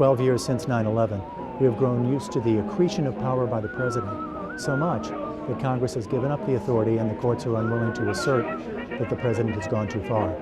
12 years since 9/11, we have grown used to the accretion of power by the president, so much that Congress has given up the authority and the courts are unwilling to assert that the president has gone too far.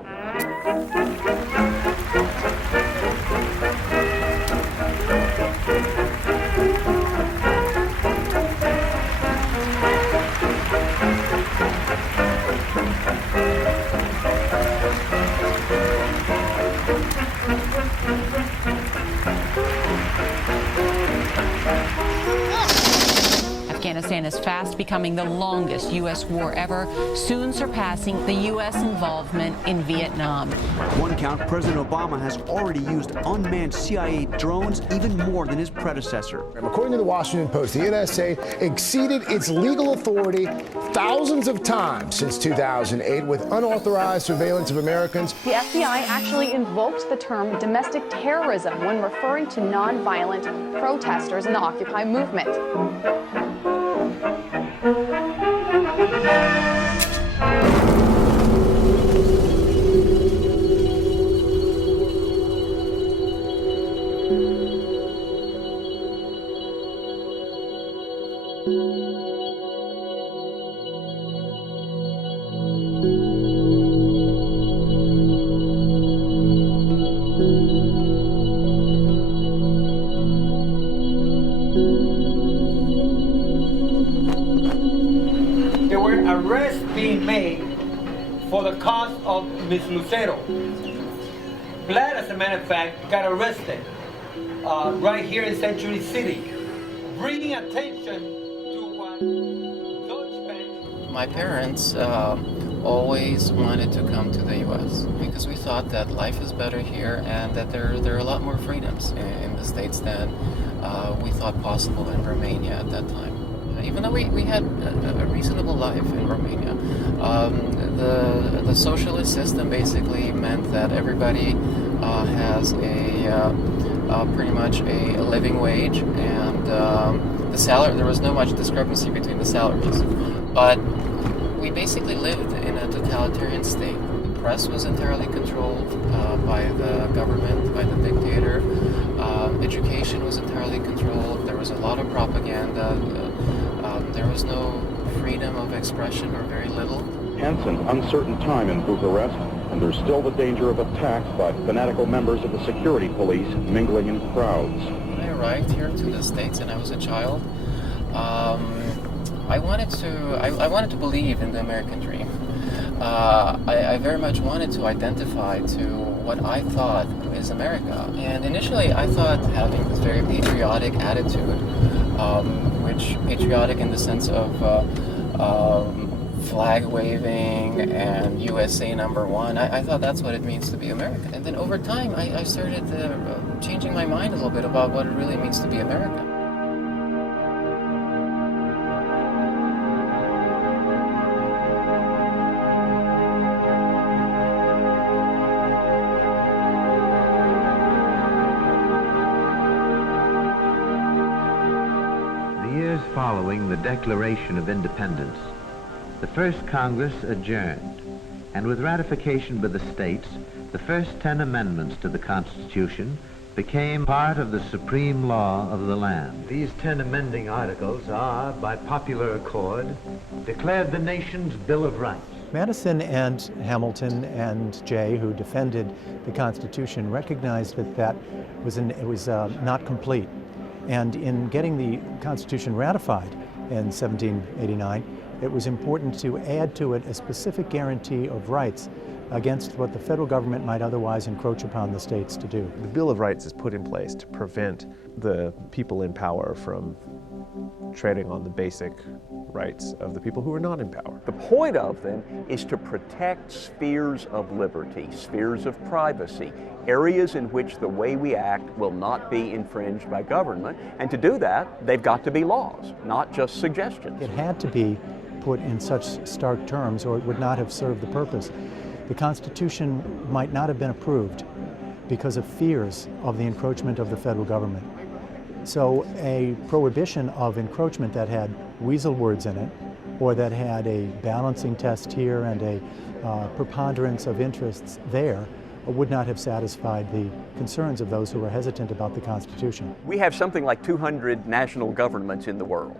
Afghanistan is fast becoming the longest U.S. war ever, soon surpassing the U.S. involvement in Vietnam. One count, President Obama has already used unmanned CIA drones even more than his predecessor. According to the Washington Post, the NSA exceeded its legal authority thousands of times since 2008 with unauthorized surveillance of Americans. The FBI actually invoked the term domestic terrorism when referring to nonviolent protesters in the Occupy movement. There were arrests being made for the cause of Ms. Lucero. Platt, as a matter of fact, got arrested right here in Century City, bringing attention to what Deutsche Bank. My parents always wanted to come to the U.S. because we thought that life is better here and that there are a lot more freedoms in the States than we thought possible in Romania at that time. Even though we had a reasonable life in Romania, the socialist system basically meant that everybody has pretty much a living wage, and the salary. There was no much discrepancy between the salaries, but we basically lived in a totalitarian state. The press was entirely controlled by the government, by the dictator. Education was entirely controlled. There was a lot of propaganda. There was no freedom of expression, or very little. Hence an uncertain time in Bucharest, and there's still the danger of attacks by fanatical members of the security police mingling in crowds. When I arrived here to the States and I was a child, I wanted to believe in the American dream. I very much wanted to identify to what I thought is America. And initially I thought having this very patriotic attitude, which patriotic in the sense of flag waving and USA #1, I thought that's what it means to be American. And then over time I started changing my mind a little bit about what it really means to be American. Following the Declaration of Independence, the first Congress adjourned, and with ratification by the states, the first 10 amendments to the Constitution became part of the supreme law of the land. These 10 amending articles are, by popular accord, declared the nation's Bill of Rights. Madison and Hamilton and Jay, who defended the Constitution, recognized that it was not complete. And in getting the Constitution ratified in 1789, it was important to add to it a specific guarantee of rights against what the federal government might otherwise encroach upon the states to do. The Bill of Rights is put in place to prevent the people in power from treading on the basic rights of the people who are not in power. The point of them is to protect spheres of liberty, spheres of privacy, areas in which the way we act will not be infringed by government. And to do that, they've got to be laws, not just suggestions. It had to be put in such stark terms or it would not have served the purpose. The Constitution might not have been approved because of fears of the encroachment of the federal government. So a prohibition of encroachment that had weasel words in it, or that had a balancing test here and a preponderance of interests there, would not have satisfied the concerns of those who were hesitant about the Constitution. We have something like 200 national governments in the world.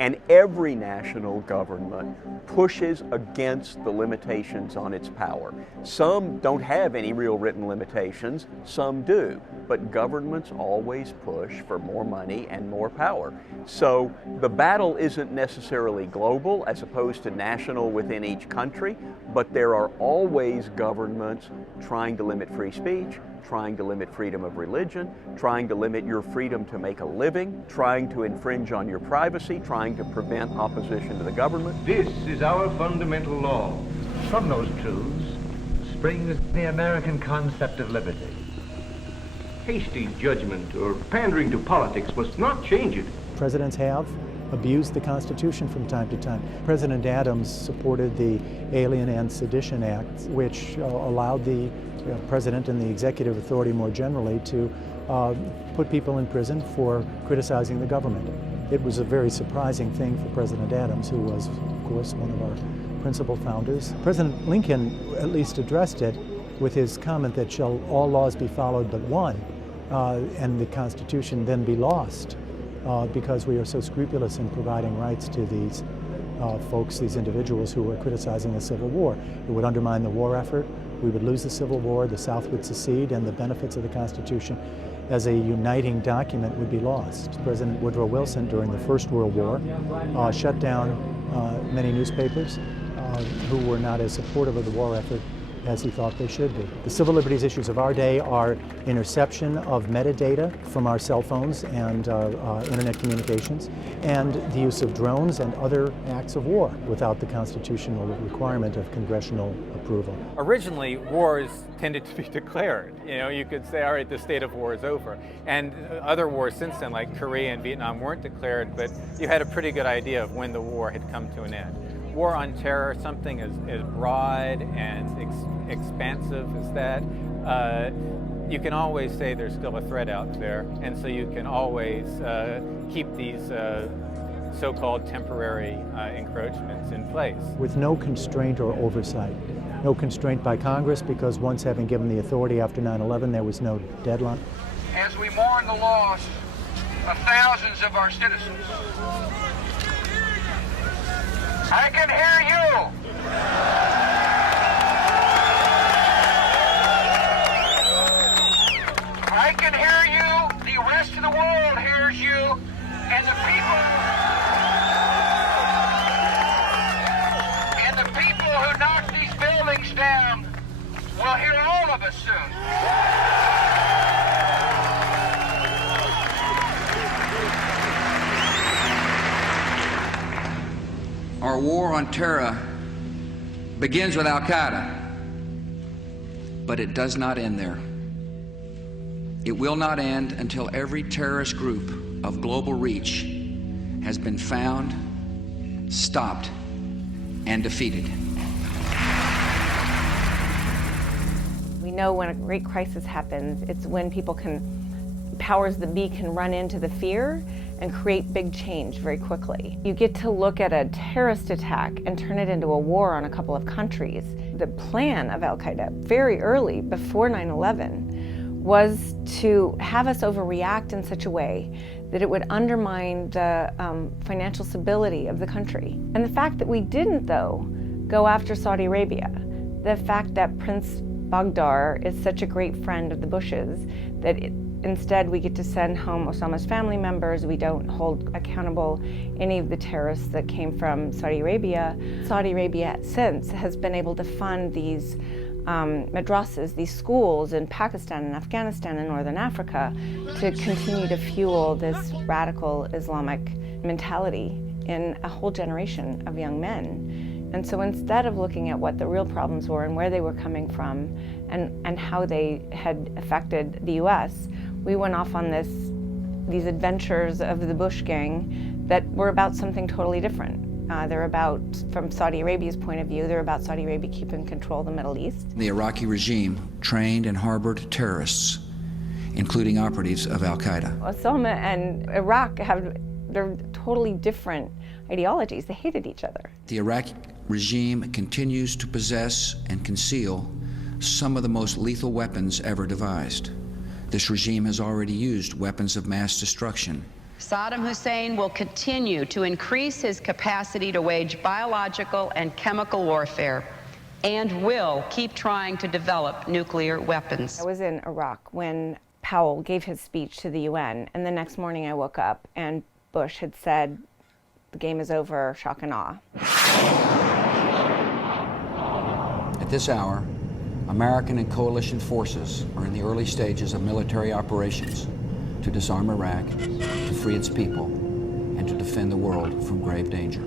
And every national government pushes against the limitations on its power. Some don't have any real written limitations, some do. But governments always push for more money and more power. So the battle isn't necessarily global as opposed to national within each country, but there are always governments trying to limit free speech, trying to limit freedom of religion, trying to limit your freedom to make a living, trying to infringe on your privacy, trying to prevent opposition to the government. This is our fundamental law. From those truths springs the American concept of liberty. Hasty judgment or pandering to politics must not change it. Presidents have abused the Constitution from time to time. President Adams supported the Alien and Sedition Act, which allowed the president and the executive authority more generally to put people in prison for criticizing the government. It was a very surprising thing for President Adams, who was, of course, one of our principal founders. President Lincoln at least addressed it with his comment that shall all laws be followed but one, and the Constitution then be lost because we are so scrupulous in providing rights to these folks, these individuals who were criticizing the Civil War. It would undermine the war effort. We would lose the Civil War, the South would secede, and the benefits of the Constitution as a uniting document would be lost. President Woodrow Wilson, during the First World War, shut down many newspapers who were not as supportive of the war effort as he thought they should be. The civil liberties issues of our day are interception of metadata from our cell phones and internet communications, and the use of drones and other acts of war without the constitutional requirement of congressional approval. Originally, wars tended to be declared. You know, you could say, all right, the state of war is over. And other wars since then, like Korea and Vietnam, weren't declared, but you had a pretty good idea of when the war had come to an end. War on terror, something as broad and expansive as that, you can always say there's still a threat out there, and so you can always keep these so-called temporary encroachments in place. With no constraint or oversight. No constraint by Congress, because once having given the authority after 9/11, there was no deadline. As we mourn the loss of thousands of our citizens, I can hear you. I can hear you. The rest of the world hears you. And the people who knock these buildings down will hear all of us soon. Our war on terror begins with Al-Qaeda, but it does not end there. It will not end until every terrorist group of global reach has been found, stopped, and defeated. We know when a great crisis happens, it's when powers that be can run into the fear and create big change very quickly. You get to look at a terrorist attack and turn it into a war on a couple of countries. The plan of Al-Qaeda very early, before 9/11, was to have us overreact in such a way that it would undermine the financial stability of the country. And the fact that we didn't, though, go after Saudi Arabia, the fact that Prince Baghdad is such a great friend of the Bushes, that instead we get to send home Osama's family members, we don't hold accountable any of the terrorists that came from Saudi Arabia. Saudi Arabia since has been able to fund these madrasas, these schools in Pakistan and Afghanistan and Northern Africa to continue to fuel this radical Islamic mentality in a whole generation of young men. And so instead of looking at what the real problems were and where they were coming from and how they had affected the US, we went off on these adventures of the Bush gang that were about something totally different. They're about, from Saudi Arabia's point of view, they're about Saudi Arabia keeping control of the Middle East. The Iraqi regime trained and harbored terrorists, including operatives of Al-Qaeda. Osama and Iraq they're totally different ideologies. They hated each other. The Iraqi regime continues to possess and conceal some of the most lethal weapons ever devised. This regime has already used weapons of mass destruction. Saddam Hussein will continue to increase his capacity to wage biological and chemical warfare and will keep trying to develop nuclear weapons. I was in Iraq when Powell gave his speech to the UN, and the next morning I woke up and Bush had said, "The game is over, shock and awe." At this hour, American and coalition forces are in the early stages of military operations to disarm Iraq, to free its people, and to defend the world from grave danger.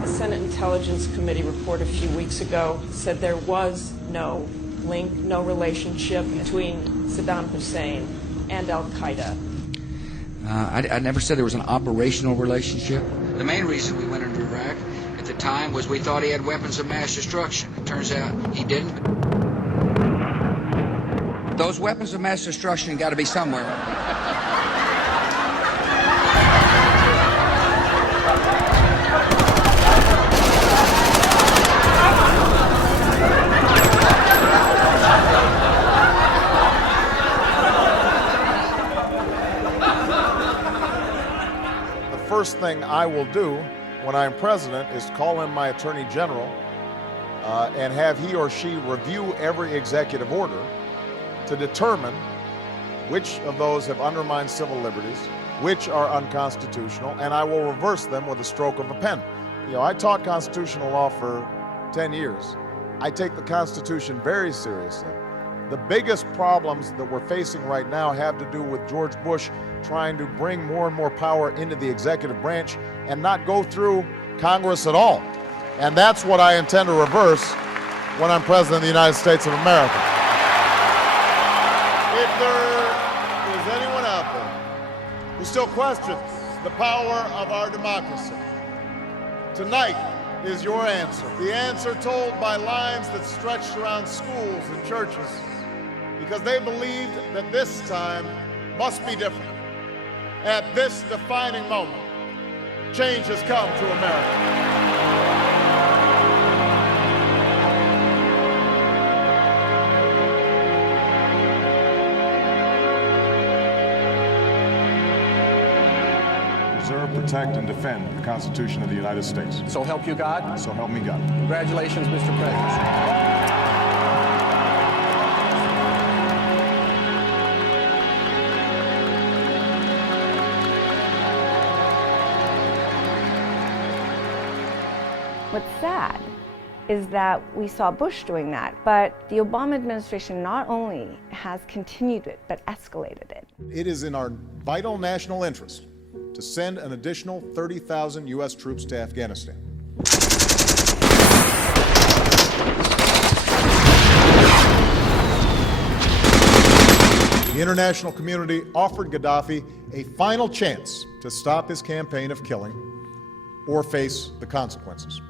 The Senate Intelligence Committee report a few weeks ago said there was no link, no relationship between Saddam Hussein and al-Qaeda. I never said there was an operational relationship. The main reason we went into Iraq at the time was we thought he had weapons of mass destruction. It turns out he didn't. Those weapons of mass destruction got to be somewhere. First thing I will do when I'm president is call in my attorney general and have he or she review every executive order to determine which of those have undermined civil liberties, which are unconstitutional, and I will reverse them with a stroke of a pen. You know, I taught constitutional law for 10 years. I take the Constitution very seriously. The biggest problems that we're facing right now have to do with George Bush trying to bring more and more power into the executive branch and not go through Congress at all. And that's what I intend to reverse when I'm President of the United States of America. If there is anyone out there who still questions the power of our democracy, tonight is your answer. The answer told by lines that stretched around schools and churches because they believed that this time must be different. At this defining moment, change has come to America. Preserve, protect, and defend the Constitution of the United States. So help you God? So help me God. Congratulations, Mr. President. What's sad is that we saw Bush doing that, but the Obama administration not only has continued it, but escalated it. It is in our vital national interest to send an additional 30,000 U.S. troops to Afghanistan. The international community offered Gaddafi a final chance to stop his campaign of killing or face the consequences.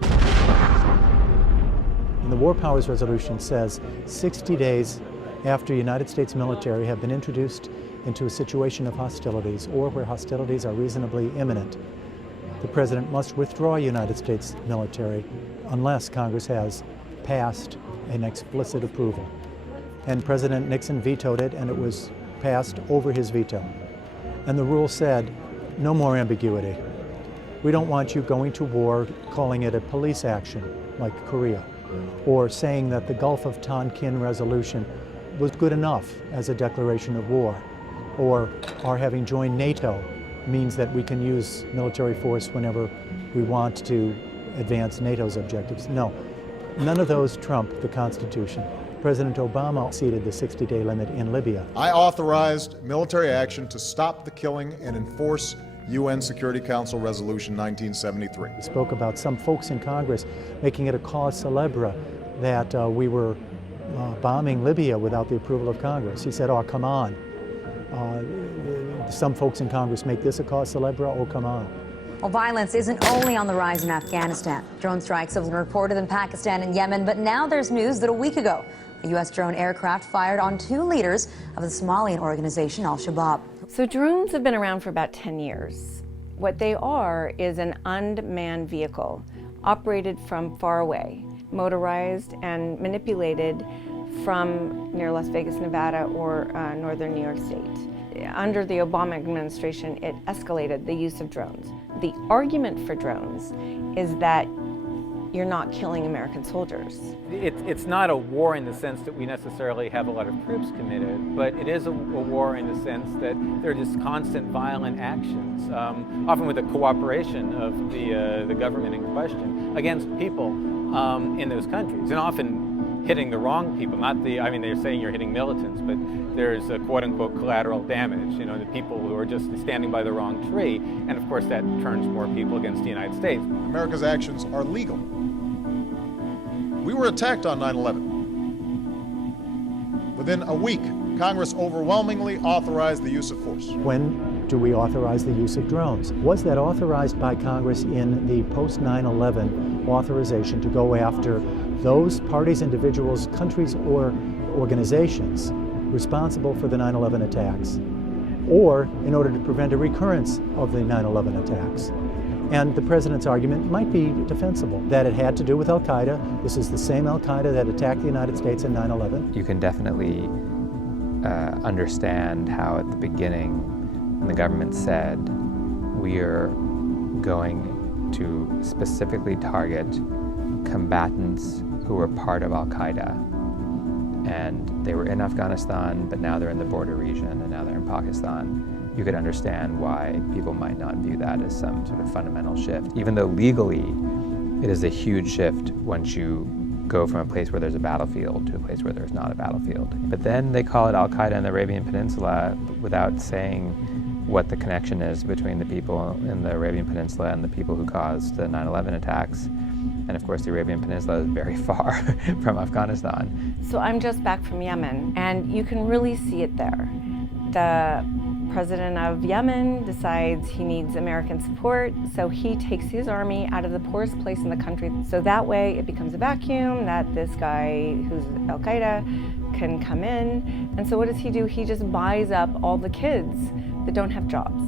And the War Powers Resolution says 60 days after United States military have been introduced into a situation of hostilities or where hostilities are reasonably imminent, the President must withdraw United States military unless Congress has passed an explicit approval. And President Nixon vetoed it, and it was passed over his veto. And the rule said, no more ambiguity. We don't want you going to war calling it a police action like Korea, or saying that the Gulf of Tonkin resolution was good enough as a declaration of war, or our having joined NATO means that we can use military force whenever we want to advance NATO's objectives. No, none of those trump the Constitution. President Obama exceeded the 60-day limit in Libya. I authorized military action to stop the killing and enforce UN Security Council Resolution 1973. He spoke about some folks in Congress making it a cause célèbre that we were bombing Libya without the approval of Congress. He said, oh, come on. Some folks in Congress make this a cause célèbre, oh, come on. Well, violence isn't only on the rise in Afghanistan. Drone strikes have been reported in Pakistan and Yemen, but now there's news that a week ago, A U.S. drone aircraft fired on 2 leaders of the Somalian organization Al-Shabaab. So drones have been around for about 10 years. What they are is an unmanned vehicle operated from far away, motorized and manipulated from near Las Vegas, Nevada, or northern New York State. Under the Obama administration, it escalated the use of drones. The argument for drones is that you're not killing American soldiers. It's not a war in the sense that we necessarily have a lot of troops committed, but it is a war in the sense that there are just constant violent actions, often with the cooperation of the government in question, against people in those countries, and often hitting the wrong people, they're saying you're hitting militants, but there's a quote-unquote collateral damage, the people who are just standing by the wrong tree, and of course that turns more people against the United States. America's actions are legal. We were attacked on 9/11. Within a week, Congress overwhelmingly authorized the use of force. When do we authorize the use of drones? Was that authorized by Congress in the post-9/11 authorization to go after those parties, individuals, countries, or organizations responsible for the 9/11 attacks, or in order to prevent a recurrence of the 9/11 attacks? And the president's argument might be defensible, that it had to do with al-Qaeda. This is the same al-Qaeda that attacked the United States in 9/11. You can definitely understand how at the beginning, when the government said, we are going to specifically target combatants who were part of al-Qaeda, and they were in Afghanistan, but now they're in the border region, and now they're in Pakistan, you could understand why people might not view that as some sort of fundamental shift. Even though legally it is a huge shift once you go from a place where there's a battlefield to a place where there's not a battlefield. But then they call it al-Qaeda in the Arabian Peninsula without saying what the connection is between the people in the Arabian Peninsula and the people who caused the 9/11 attacks. And of course, the Arabian Peninsula is very far from Afghanistan. So I'm just back from Yemen, and you can really see it there. The president of Yemen decides he needs American support, so he takes his army out of the poorest place in the country. So that way it becomes a vacuum that this guy who's al-Qaeda can come in. And so what does he do? He just buys up all the kids that don't have jobs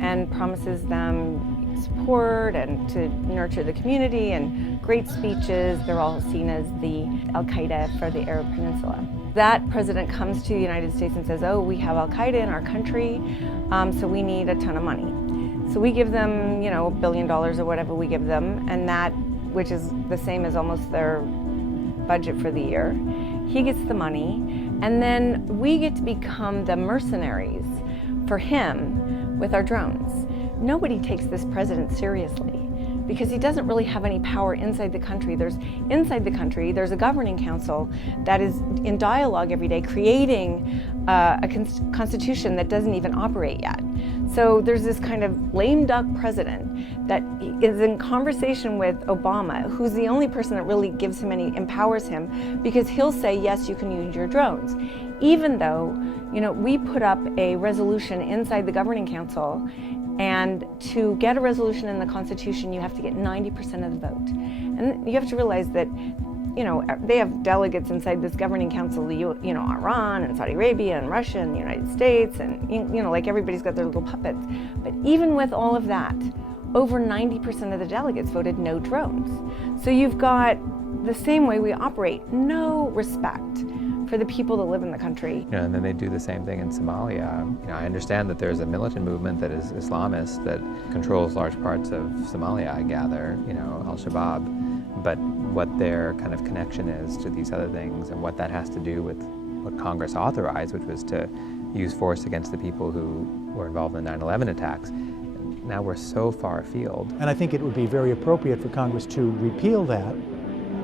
and promises them support and to nurture the community and great speeches. They're all seen as the al-Qaeda for the Arab Peninsula. That president comes to the United States and says, oh, we have al-Qaeda in our country, so we need a ton of money. So we give them, $1 billion or whatever we give them, and that, which is the same as almost their budget for the year. He gets the money, and then we get to become the mercenaries for him with our drones. Nobody takes this president seriously because he doesn't really have any power inside the country. There's a governing council that is in dialogue every day, creating a constitution that doesn't even operate yet. So there's this kind of lame duck president that is in conversation with Obama, who's the only person that really gives him empowers him, because he'll say, yes, you can use your drones. Even though, we put up a resolution inside the governing council, and to get a resolution in the Constitution, you have to get 90% of the vote. And you have to realize that, they have delegates inside this governing council, Iran and Saudi Arabia and Russia and the United States, and, like everybody's got their little puppets. But even with all of that, over 90% of the delegates voted no drones. So you've got the same way we operate, no respect for the people that live in the country. And then they do the same thing in Somalia. I understand that there's a militant movement that is Islamist that controls large parts of Somalia, I gather, Al-Shabaab, but what their kind of connection is to these other things and what that has to do with what Congress authorized, which was to use force against the people who were involved in the 9/11 attacks. Now we're so far afield. And I think it would be very appropriate for Congress to repeal that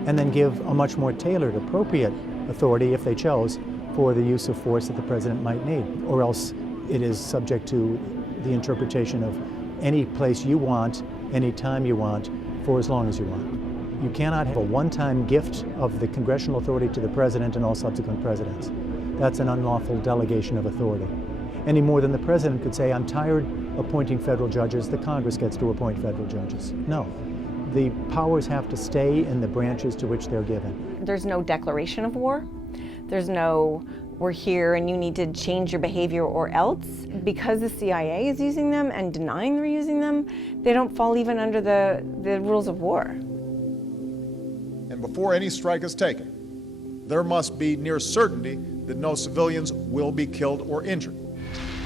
and then give a much more tailored, appropriate authority, if they chose, for the use of force that the president might need. Or else it is subject to the interpretation of any place you want, any time you want, for as long as you want. You cannot have a one-time gift of the congressional authority to the president and all subsequent presidents. That's an unlawful delegation of authority. Any more than the president could say, I'm tired appointing federal judges, the Congress gets to appoint federal judges. No. The powers have to stay in the branches to which they're given. There's no declaration of war, There's no, we're here and you need to change your behavior or else. Because the CIA is using them and denying they're using them, they don't fall even under the rules of war. And before any strike is taken, there must be near certainty that no civilians will be killed or injured.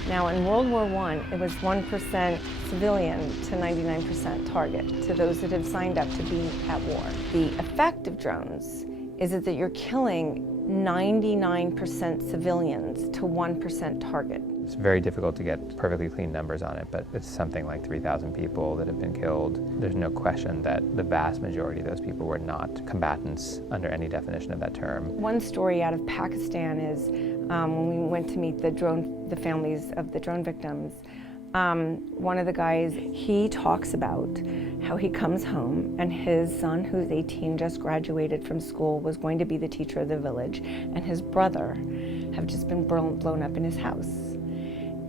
Now, in World War I, it was 1% civilian to 99% target to those that have signed up to be at war. The effect of drones is that you're killing 99% civilians to 1% target. It's very difficult to get perfectly clean numbers on it, but it's something like 3,000 people that have been killed. There's no question that the vast majority of those people were not combatants under any definition of that term. One story out of Pakistan is when we went to meet the families of the drone victims, one of the guys, he talks about how he comes home and his son, who's 18, just graduated from school, was going to be the teacher of the village, and his brother have just been blown up in his house.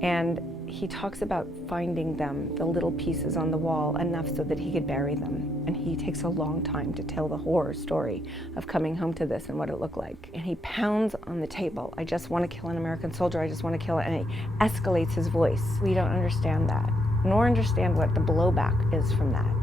And he talks about finding them, the little pieces on the wall, enough so that he could bury them. And he takes a long time to tell the horror story of coming home to this and what it looked like. And he pounds on the table, I just want to kill an American soldier, I just want to kill it, and he escalates his voice. We don't understand that, nor understand what the blowback is from that.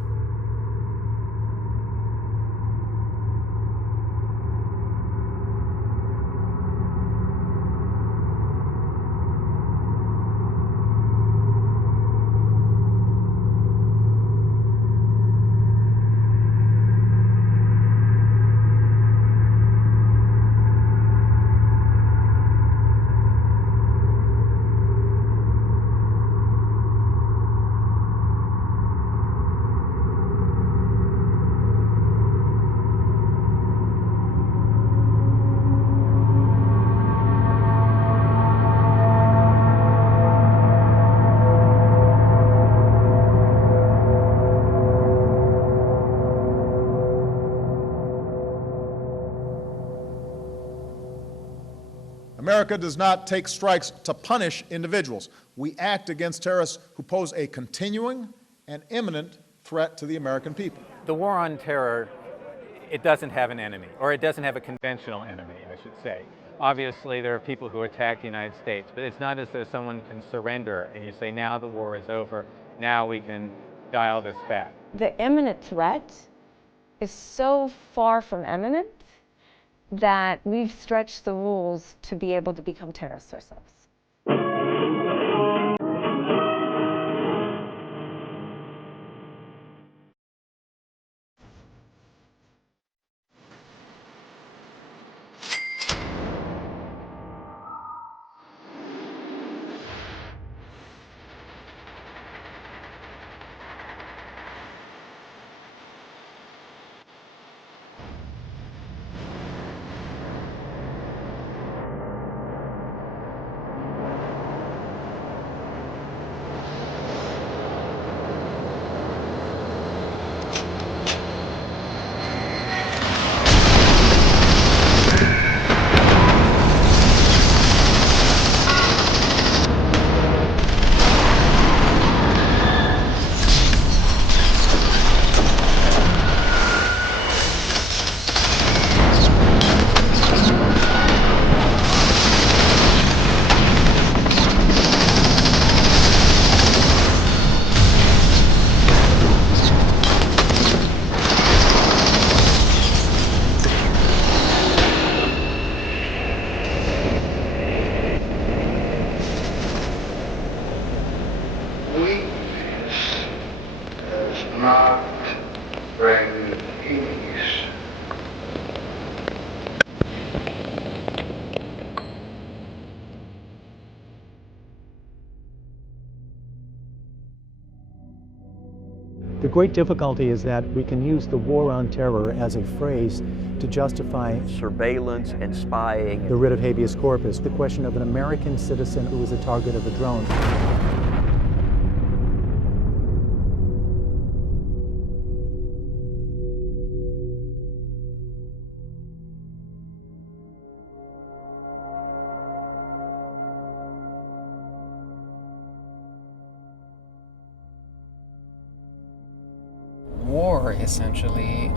America does not take strikes to punish individuals. We act against terrorists who pose a continuing and imminent threat to the American people. The war on terror, it doesn't have an enemy, or it doesn't have a conventional enemy, I should say. Obviously, there are people who attack the United States, but it's not as though someone can surrender and you say, now the war is over, now we can dial this back. The imminent threat is so far from imminent that we've stretched the rules to be able to become terrorists ourselves. The great difficulty is that we can use the war on terror as a phrase to justify surveillance and spying. The writ of habeas corpus, the question of an American citizen who was a target of a drone. War essentially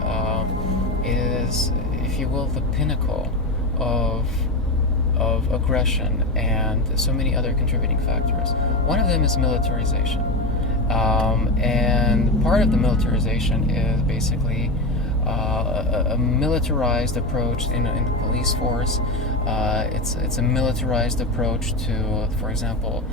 is, if you will, the pinnacle of of aggression and so many other contributing factors. One of them is militarization. And part of the militarization is basically a militarized approach in the police force. It's a militarized approach to, for example,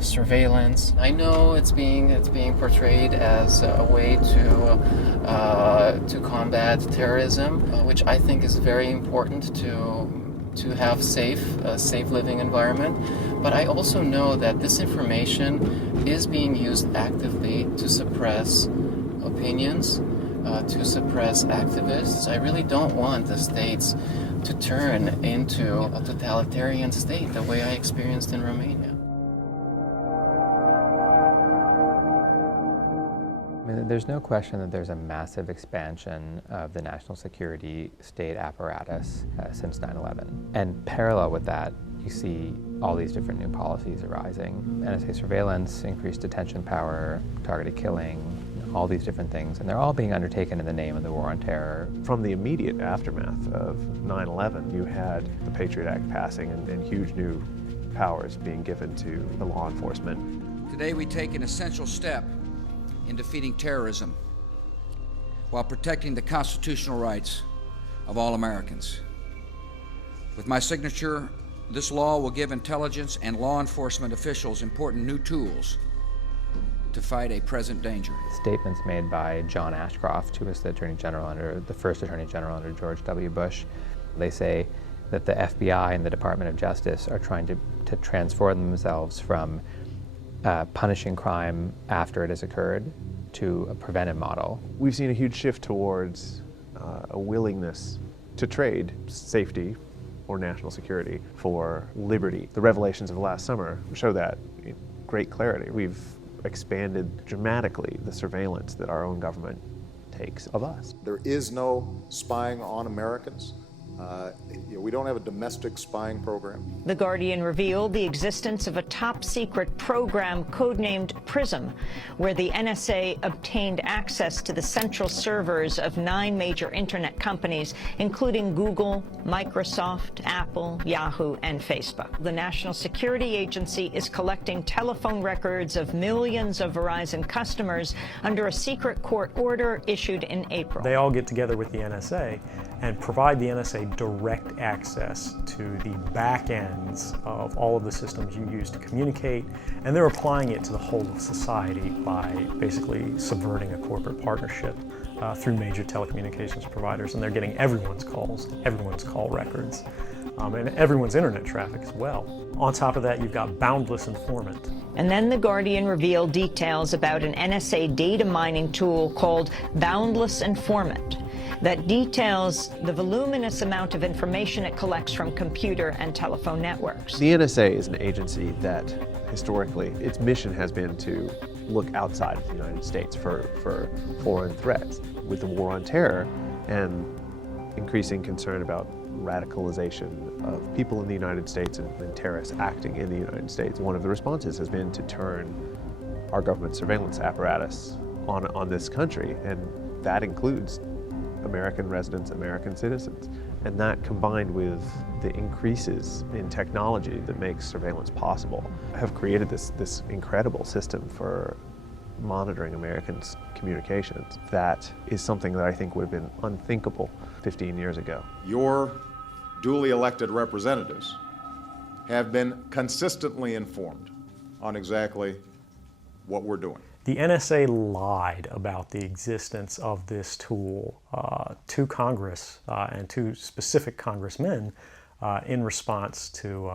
surveillance. I know it's being portrayed as a way to combat terrorism, which I think is very important to have a safe living environment. But I also know that this information is being used actively to suppress opinions, to suppress activists. I really don't want the states to turn into a totalitarian state the way I experienced in Romania. I mean, there's no question that there's a massive expansion of the national security state apparatus since 9/11. And parallel with that, you see all these different new policies arising. NSA surveillance, increased detention power, targeted killing, all these different things, and they're all being undertaken in the name of the war on terror. From the immediate aftermath of 9/11, you had the Patriot Act passing and huge new powers being given to the law enforcement. Today we take an essential step in defeating terrorism while protecting the constitutional rights of all Americans. With my signature, this law will give intelligence and law enforcement officials important new tools to fight a present danger. Statements made by John Ashcroft, who was the first Attorney General under George W. Bush. They say that the FBI and the Department of Justice are trying to transform themselves from punishing crime after it has occurred to a preventive model. We've seen a huge shift towards a willingness to trade safety or national security for liberty. The revelations of last summer show that in great clarity. We've expanded dramatically the surveillance that our own government takes of us. There is no spying on Americans. We don't have a domestic spying program. The Guardian revealed the existence of a top-secret program codenamed Prism, where the NSA obtained access to the central servers of 9 major internet companies, including Google, Microsoft, Apple, Yahoo, and Facebook. The National Security Agency is collecting telephone records of millions of Verizon customers under a secret court order issued in April. They all get together with the NSA and provide the NSA direct access to the back ends of all of the systems you use to communicate, and they're applying it to the whole of society by basically subverting a corporate partnership through major telecommunications providers, and they're getting everyone's calls, everyone's call records, and everyone's internet traffic as well. On top of that, you've got boundless informant. And then The Guardian revealed details about an NSA data mining tool called Boundless Informant that details the voluminous amount of information it collects from computer and telephone networks. The NSA is an agency that historically its mission has been to look outside of the United States for foreign threats. With the war on terror and increasing concern about radicalization of people in the United States and terrorists acting in the United States, one of the responses has been to turn our government surveillance apparatus on this country, and that includes American residents, American citizens. And that, combined with the increases in technology that makes surveillance possible, have created this incredible system for monitoring Americans' communications. That is something that I think would have been unthinkable 15 years ago. Your duly elected representatives have been consistently informed on exactly what we're doing. The NSA lied about the existence of this tool to Congress and to specific congressmen in response to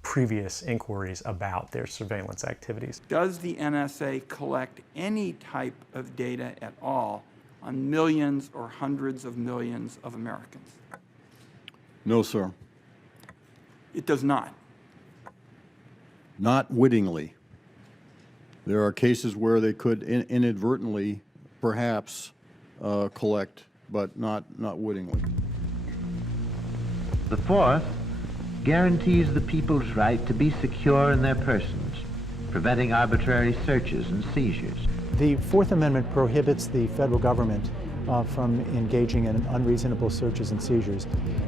previous inquiries about their surveillance activities. Does the NSA collect any type of data at all on millions or hundreds of millions of Americans? No, sir. It does not. Not wittingly. There are cases where they could inadvertently, perhaps, collect, but not wittingly. The fourth guarantees the people's right to be secure in their persons, preventing arbitrary searches and seizures. The Fourth Amendment prohibits the federal government from engaging in unreasonable searches and seizures,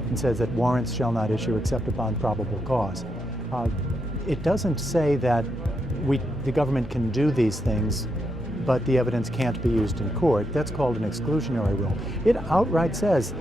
and says that warrants shall not issue except upon probable cause. It doesn't say that the government can do these things, but the evidence can't be used in court. That's called an exclusionary rule. It outright says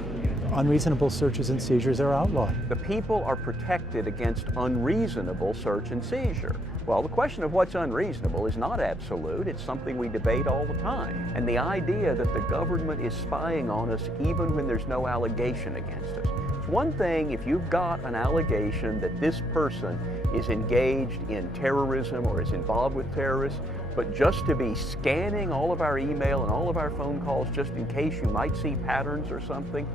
unreasonable searches and seizures are outlawed. The people are protected against unreasonable search and seizure. Well, the question of what's unreasonable is not absolute. It's something we debate all the time. And the idea that the government is spying on us even when there's no allegation against us. It's one thing if you've got an allegation that this person is engaged in terrorism or is involved with terrorists, but just to be scanning all of our email and all of our phone calls just in case you might see patterns or something,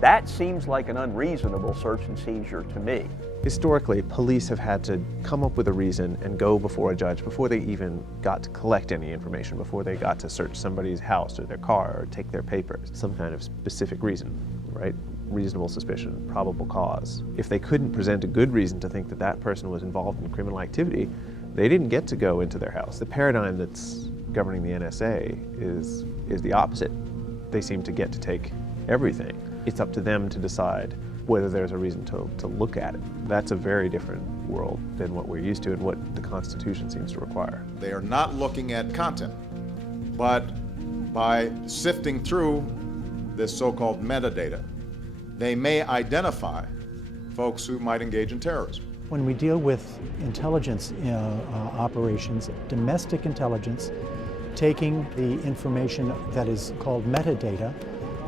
that seems like an unreasonable search and seizure to me. Historically, police have had to come up with a reason and go before a judge before they even got to collect any information, before they got to search somebody's house or their car or take their papers. Some kind of specific reason, right? Reasonable suspicion, probable cause. If they couldn't present a good reason to think that that person was involved in criminal activity, they didn't get to go into their house. The paradigm that's governing the NSA is the opposite. They seem to get to take everything. It's up to them to decide whether there's a reason to look at it. That's a very different world than what we're used to and what the Constitution seems to require. They are not looking at content, but by sifting through this so-called metadata, they may identify folks who might engage in terrorism. When we deal with intelligence operations, domestic intelligence, taking the information that is called metadata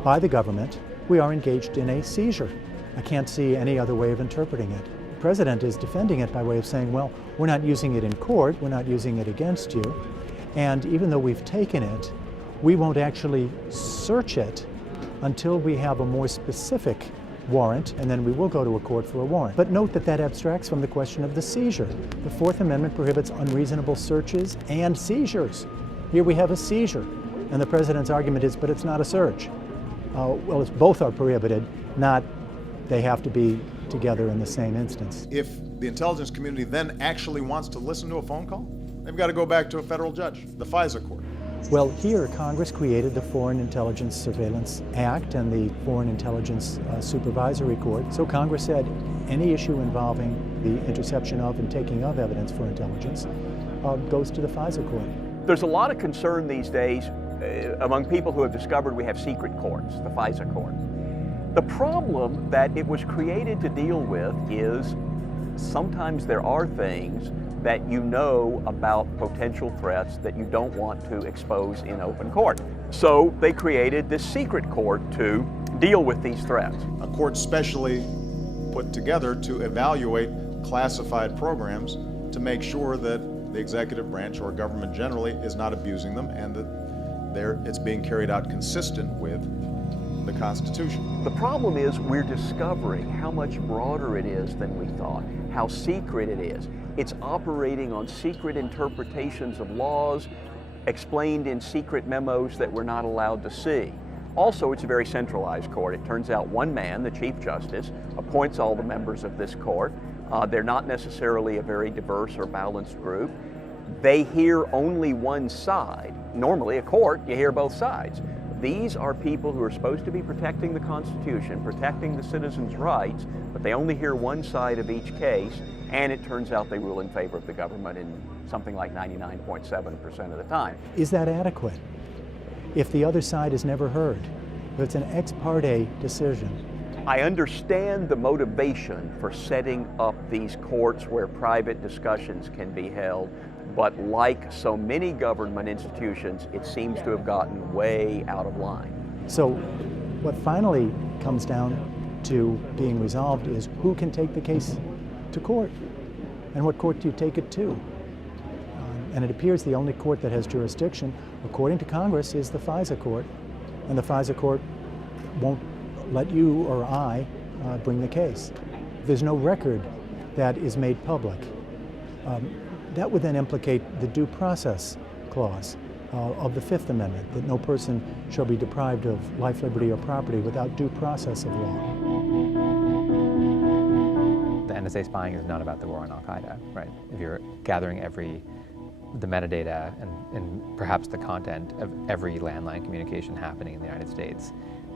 by the government, we are engaged in a seizure. I can't see any other way of interpreting it. The president is defending it by way of saying, well, we're not using it in court, we're not using it against you, and even though we've taken it, we won't actually search it until we have a more specific warrant, and then we will go to a court for a warrant. But note that that abstracts from the question of the seizure. The Fourth Amendment prohibits unreasonable searches and seizures. Here we have a seizure, and the president's argument is, but it's not a search. Well, both are prohibited, not they have to be together in the same instance. If the intelligence community then actually wants to listen to a phone call, they've got to go back to a federal judge, the FISA court. Well, here Congress created the Foreign Intelligence Surveillance Act and the Foreign Intelligence Supervisory Court. So Congress said any issue involving the interception of and taking of evidence for intelligence goes to the FISA court. There's a lot of concern these days among people who have discovered we have secret courts, the FISA court. The problem that it was created to deal with is sometimes there are things that you know about potential threats that you don't want to expose in open court. So they created this secret court to deal with these threats. A court specially put together to evaluate classified programs to make sure that the executive branch or government generally is not abusing them and that it's being carried out consistent with the Constitution. The problem is we're discovering how much broader it is than we thought, how secret it is. It's operating on secret interpretations of laws explained in secret memos that we're not allowed to see. Also, it's a very centralized court. It turns out one man, the Chief Justice, appoints all the members of this court. They're not necessarily a very diverse or balanced group. They hear only one side. Normally, a court, you hear both sides. These are people who are supposed to be protecting the Constitution, protecting the citizens' rights, but they only hear one side of each case, and it turns out they rule in favor of the government in something like 99.7% of the time. Is that adequate? If the other side is never heard, if it's an ex parte decision. I understand the motivation for setting up these courts where private discussions can be held, but like so many government institutions, it seems to have gotten way out of line. So what finally comes down to being resolved is who can take the case to court, and what court do you take it to? And it appears the only court that has jurisdiction, according to Congress, is the FISA court, and the FISA court won't let you or I bring the case. There's no record that is made public. That would then implicate the due process clause of the Fifth Amendment, that no person shall be deprived of life, liberty, or property without due process of law. The NSA spying is not about the war on al-Qaeda, right? If you're gathering every the metadata and perhaps the content of every landline communication happening in the United States.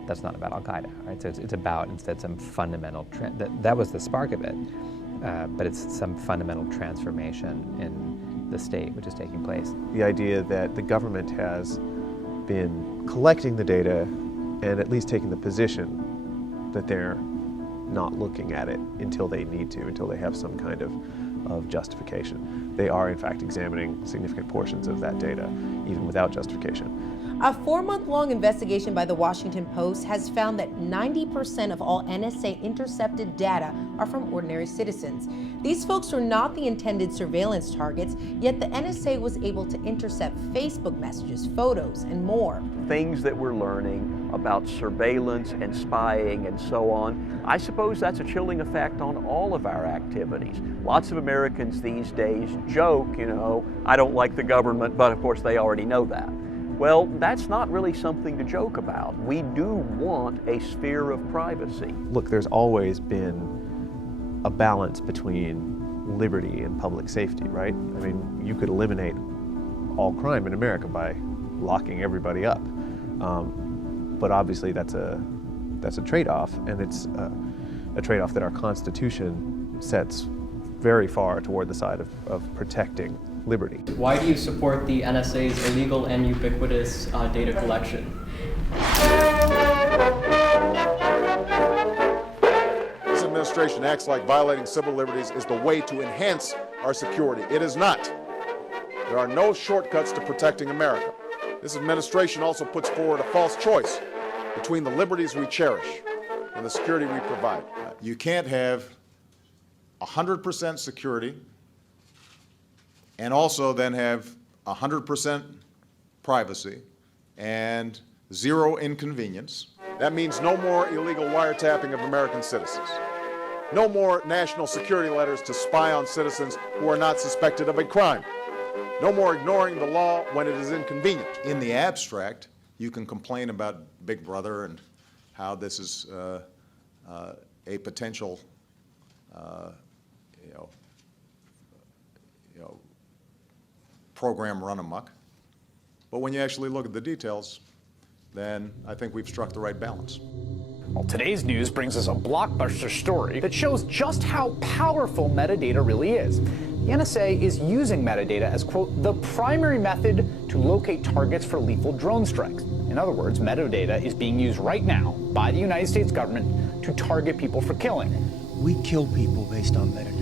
That's not about Al-Qaeda, right? So it's about instead some fundamental, that was the spark of it, but it's some fundamental transformation in the state which is taking place. The idea that the government has been collecting the data and at least taking the position that they're not looking at it until they need to, until they have some kind of justification. They are in fact examining significant portions of that data, even without justification. A 4-month-long investigation by the Washington Post has found that 90% of all NSA intercepted data are from ordinary citizens. These folks are not the intended surveillance targets, yet the NSA was able to intercept Facebook messages, photos, and more. Things that we're learning about surveillance and spying and so on, I suppose that's a chilling effect on all of our activities. Lots of Americans these days joke, you know, I don't like the government, but of course they already know that. Well, that's not really something to joke about. We do want a sphere of privacy. Look, there's always been a balance between liberty and public safety, right? I mean, you could eliminate all crime in America by locking everybody up. But obviously that's a trade-off, and it's a trade-off that our Constitution sets very far toward the side of protecting liberty. Why do you support the NSA's illegal and ubiquitous data collection? This administration acts like violating civil liberties is the way to enhance our security. It is not. There are no shortcuts to protecting America. This administration also puts forward a false choice between the liberties we cherish and the security we provide. You can't have 100% security and also then have 100% privacy and zero inconvenience. That means no more illegal wiretapping of American citizens. No more national security letters to spy on citizens who are not suspected of a crime. No more ignoring the law when it is inconvenient. In the abstract, you can complain about Big Brother and how this is a potential program run amok. But when you actually look at the details, then I think we've struck the right balance. Well, today's news brings us a blockbuster story that shows just how powerful metadata really is. The NSA is using metadata as, quote, the primary method to locate targets for lethal drone strikes. In other words, metadata is being used right now by the United States government to target people for killing. We kill people based on metadata.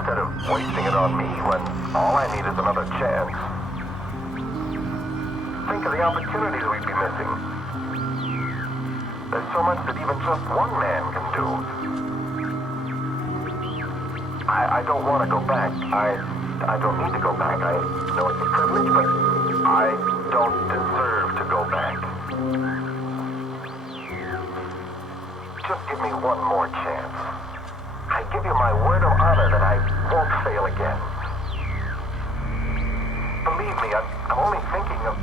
Instead of wasting it on me when all I need is another chance. Think of the opportunities we'd be missing. There's so much that even just one man can do. I don't want to go back. I don't need to go back. I know it's a privilege, but I don't deserve to go back. Just give me one more chance. I give you my word of honor that I won't fail again. Believe me, I'm only thinking of...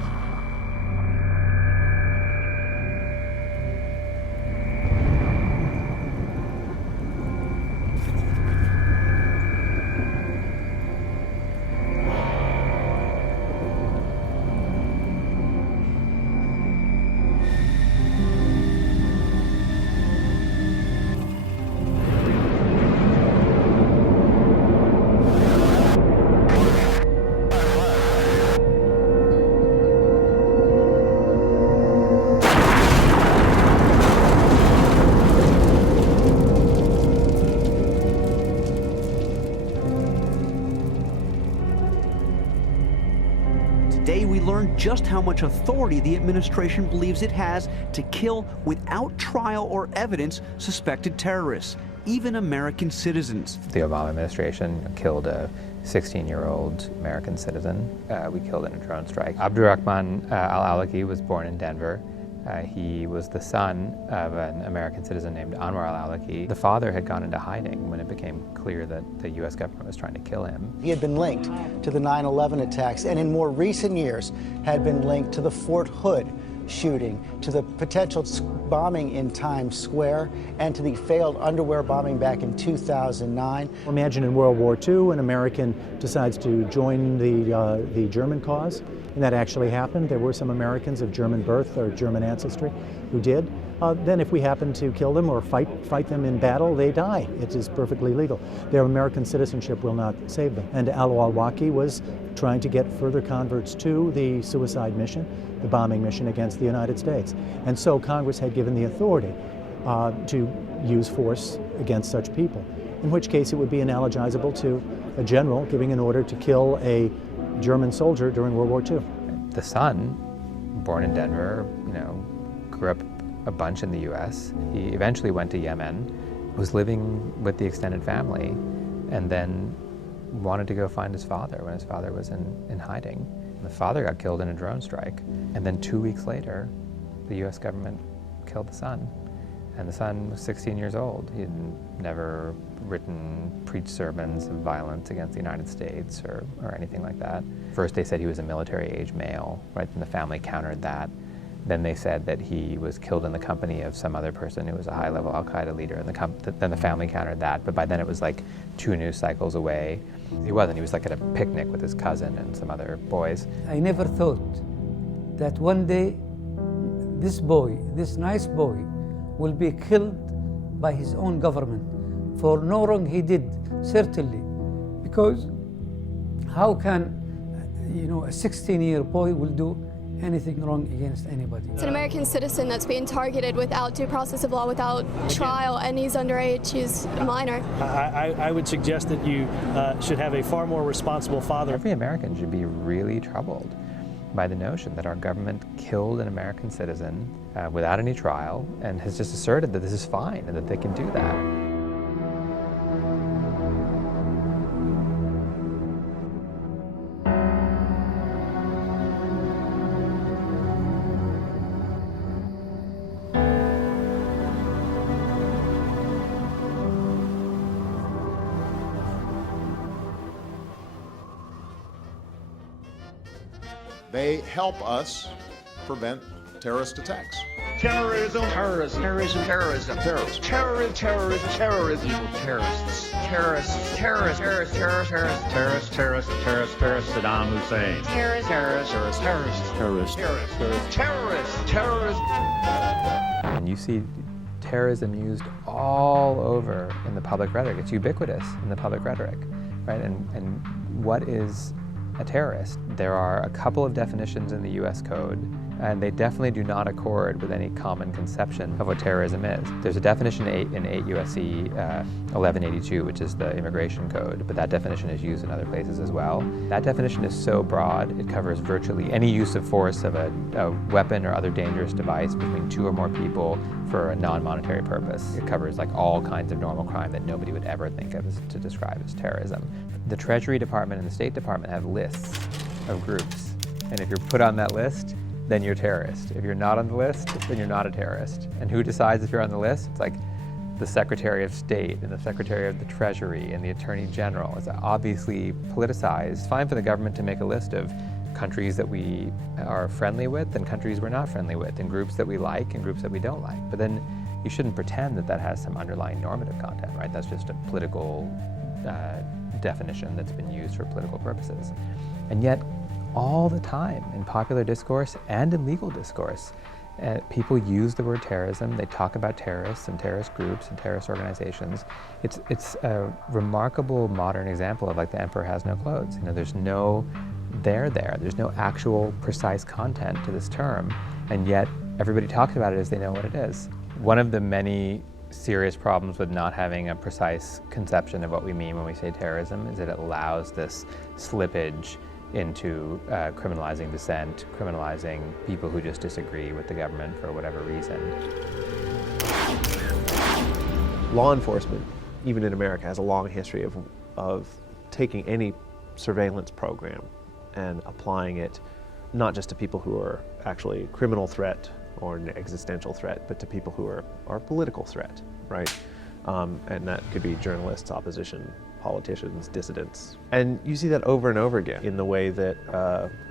Today we learned just how much authority the administration believes it has to kill without trial or evidence suspected terrorists, even American citizens. The Obama administration killed a 16-year-old American citizen. We killed in a drone strike. Abdurrahman al-Awlaki was born in Denver. He was the son of an American citizen named Anwar al-Awlaki. The father had gone into hiding when it became clear that the U.S. government was trying to kill him. He had been linked to the 9/11 attacks, and in more recent years had been linked to the Fort Hood shooting, to the potential bombing in Times Square, and to the failed underwear bombing back in 2009. Imagine in World War II, an American decides to join the German cause, and that actually happened. There were some Americans of German birth or German ancestry who did. Then if we happen to kill them or fight them in battle, they die. It is perfectly legal. Their American citizenship will not save them. And al-Awlaki was trying to get further converts to the suicide mission, the bombing mission against the United States. And so Congress had given the authority to use force against such people, in which case it would be analogizable to a general giving an order to kill a German soldier during World War II. The son, born in Denver, grew up a bunch in the U.S. He eventually went to Yemen, was living with the extended family, and then wanted to go find his father when his father was in hiding. The father got killed in a drone strike, and then 2 weeks later, the U.S. government killed the son. And the son was 16 years old. He had never preached sermons of violence against the United States or anything like that. First they said he was a military-age male, right? And the family countered that. Then they said that he was killed in the company of some other person who was a high-level al-Qaeda leader, and then the family countered that, but by then it was like 2 news cycles away. He wasn't. He was like at a picnic with his cousin and some other boys. I never thought that one day this boy, this nice boy, will be killed by his own government for no wrong he did, certainly. Because how can, a 16-year boy will do anything wrong against anybody? It's an American citizen that's being targeted without due process of law, without trial, and he's underage, he's a minor. I would suggest that you should have a far more responsible father. Every American should be really troubled by the notion that our government killed an American citizen without any trial and has just asserted that this is fine and that they can do that. They help us prevent terrorist attacks. Terrorism. Terrorism. Terrorism. Terrorism. Terrorism. Terrorism. Terrorism. Terrorism. Evil terrorists. Terrorists. Terrorists. Terrorists. Terrorists. Terrorists. Terrorists. Terrorists. Terrorists. Saddam Hussein. Terrorists. Terrorists. Terrorists. Terrorists. Terrorists. Terrorists. Terrorists. And you see terrorism used all over in the public rhetoric. It's ubiquitous in the public rhetoric, right? And what is a terrorist? There are a couple of definitions in the U.S. Code, and they definitely do not accord with any common conception of what terrorism is. There's a definition in 8 U.S.C. 1182, which is the immigration code, but that definition is used in other places as well. That definition is so broad, it covers virtually any use of force of a weapon or other dangerous device between 2 or more people for a non-monetary purpose. It covers like all kinds of normal crime that nobody would ever think of to describe as terrorism. The Treasury Department and the State Department have lists of groups, and if you're put on that list, then you're a terrorist. If you're not on the list, then you're not a terrorist. And who decides if you're on the list? It's like the Secretary of State and the Secretary of the Treasury and the Attorney General. It's obviously politicized. It's fine for the government to make a list of countries that we are friendly with and countries we're not friendly with, and groups that we like and groups that we don't like. But then you shouldn't pretend that that has some underlying normative content, right? That's just a political definition that's been used for political purposes. And yet, all the time in popular discourse and in legal discourse, people use the word terrorism. They talk about terrorists and terrorist groups and terrorist organizations. It's a remarkable modern example of like the emperor has no clothes. There's no there. There's no actual precise content to this term, and yet everybody talks about it as they know what it is. One of the many serious problems with not having a precise conception of what we mean when we say terrorism is that it allows this slippage into criminalizing dissent, criminalizing people who just disagree with the government for whatever reason. Law enforcement, even in America, has a long history of taking any surveillance program and applying it not just to people who are actually a criminal threat or an existential threat, but to people who are a political threat, right? And that could be journalists, opposition politicians, dissidents. And you see that over and over again in the way that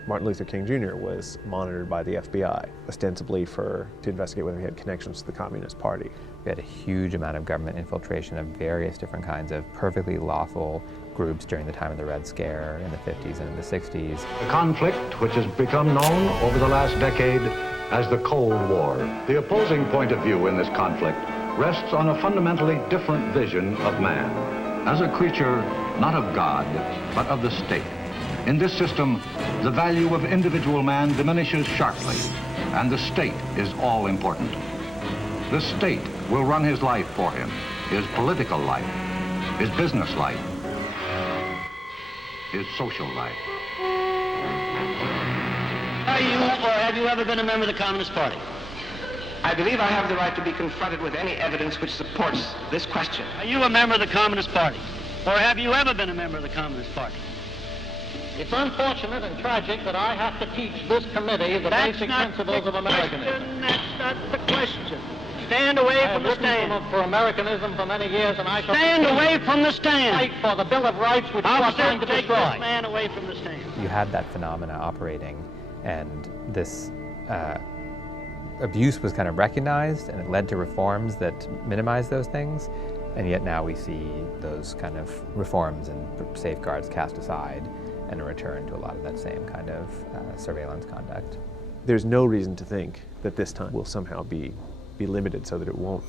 Martin Luther King Jr. was monitored by the FBI, ostensibly to investigate whether he had connections to the Communist Party. We had a huge amount of government infiltration of various different kinds of perfectly lawful groups during the time of the Red Scare in the 50s and in the 60s. A conflict which has become known over the last decade as the Cold War. The opposing point of view in this conflict rests on a fundamentally different vision of man, as a creature not of God, but of the state. In this system, the value of individual man diminishes sharply, and the state is all important. The state will run his life for him, his political life, his business life, his social life. Are you or have you ever been a member of the Communist Party? I believe I have the right to be confronted with any evidence which supports this question. Are you a member of the Communist Party? Or have you ever been a member of the Communist Party? It's unfortunate and tragic that I have to teach this committee the basic principles of Americanism. That's not the question. Stand away from the stand. For Americanism for many years, and I shall stand away from the stand. Fight for the Bill of Rights, which you are trying to destroy. This man away from the stand. You had that phenomena operating, and this abuse was kind of recognized, and it led to reforms that minimized those things. And yet now we see those kind of reforms and safeguards cast aside and a return to a lot of that same kind of surveillance conduct. There's no reason to think that this time will somehow be limited so that it won't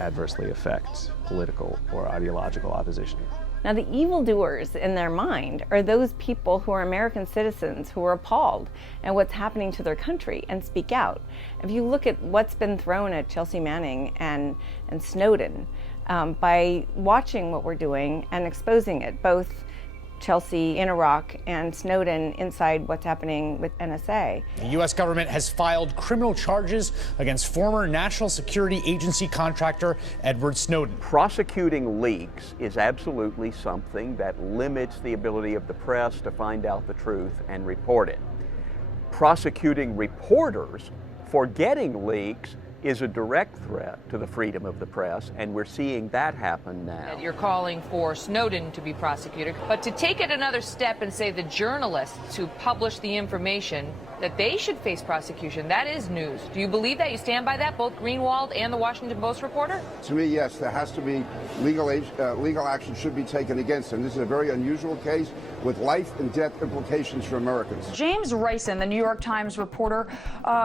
adversely affect political or ideological opposition. Now, the evildoers in their mind are those people who are American citizens who are appalled at what's happening to their country and speak out. If you look at what's been thrown at Chelsea Manning and Snowden, by watching what we're doing and exposing it, both Chelsea in Iraq and Snowden inside what's happening with NSA. The U.S. government has filed criminal charges against former National Security Agency contractor Edward Snowden. Prosecuting leaks is absolutely something that limits the ability of the press to find out the truth and report it. Prosecuting reporters for getting leaks is a direct threat to the freedom of the press, and we're seeing that happen now. You're calling for Snowden to be prosecuted, but to take it another step and say the journalists who published the information, that they should face prosecution, that is news. Do you believe that? You stand by that, both Greenwald and the Washington Post reporter? To me, yes, there has to be legal action should be taken against him. This is a very unusual case with life and death implications for Americans. James Cromwell, the New York Times reporter,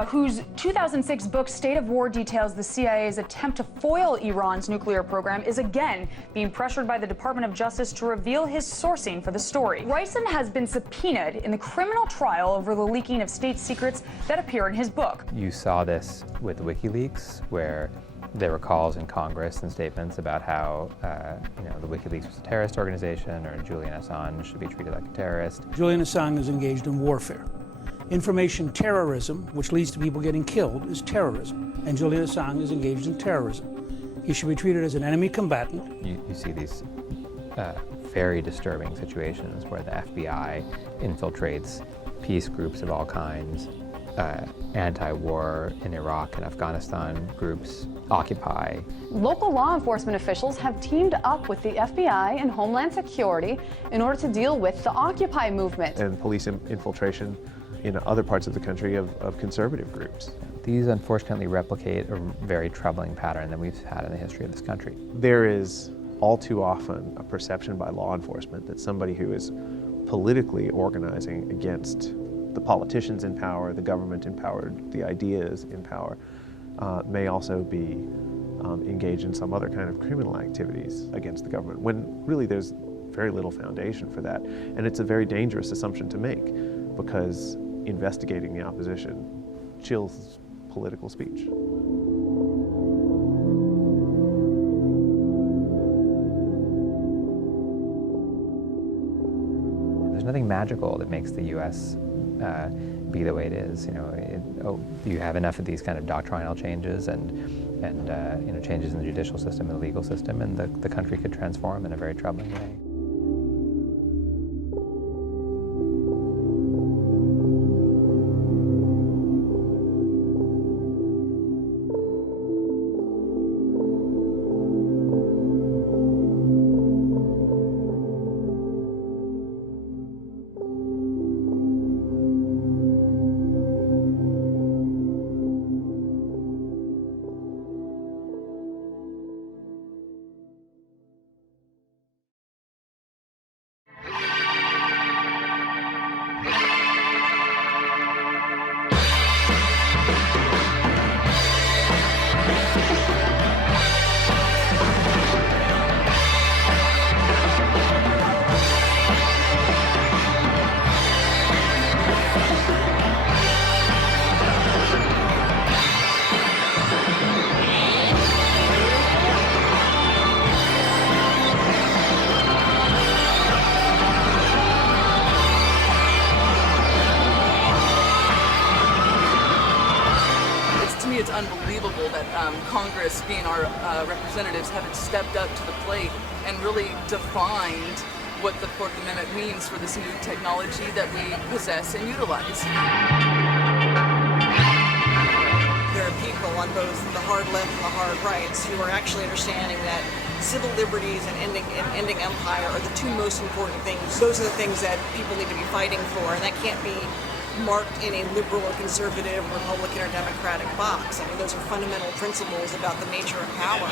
whose 2006 book State of War details the CIA's attempt to foil Iran's nuclear program, is again being pressured by the Department of Justice to reveal his sourcing for the story. Cromwell has been subpoenaed in the criminal trial over the leaking of state secrets that appear in his book. You saw this with WikiLeaks, where there were calls in Congress and statements about how the WikiLeaks was a terrorist organization, or Julian Assange should be treated like a terrorist. Julian Assange is engaged in warfare. Information terrorism, which leads to people getting killed, is terrorism. And Julian Assange is engaged in terrorism. He should be treated as an enemy combatant. You see these very disturbing situations where the FBI infiltrates peace groups of all kinds, anti-war in Iraq and Afghanistan groups, Occupy. Local law enforcement officials have teamed up with the FBI and Homeland Security in order to deal with the Occupy movement. And police infiltration in other parts of the country of conservative groups. These unfortunately replicate a very troubling pattern that we've had in the history of this country. There is all too often a perception by law enforcement that somebody who is politically organizing against the politicians in power, the government in power, the ideas in power, may also be engaged in some other kind of criminal activities against the government, when really there's very little foundation for that. And it's a very dangerous assumption to make, because investigating the opposition chills political speech. There's nothing magical that makes the U.S. Be the way it is. You have enough of these kind of doctrinal changes and changes in the judicial system and the legal system, and the country could transform in a very troubling way. remarkable that Congress, being our representatives, haven't stepped up to the plate and really defined what the Fourth Amendment means for this new technology that we possess and utilize. There are people on both the hard left and the hard rights who are actually understanding that civil liberties and ending empire are the two most important things. Those are the things that people need to be fighting for, and that can't be marked in a liberal or conservative, Republican or Democratic box. I mean, those are fundamental principles about the nature of power.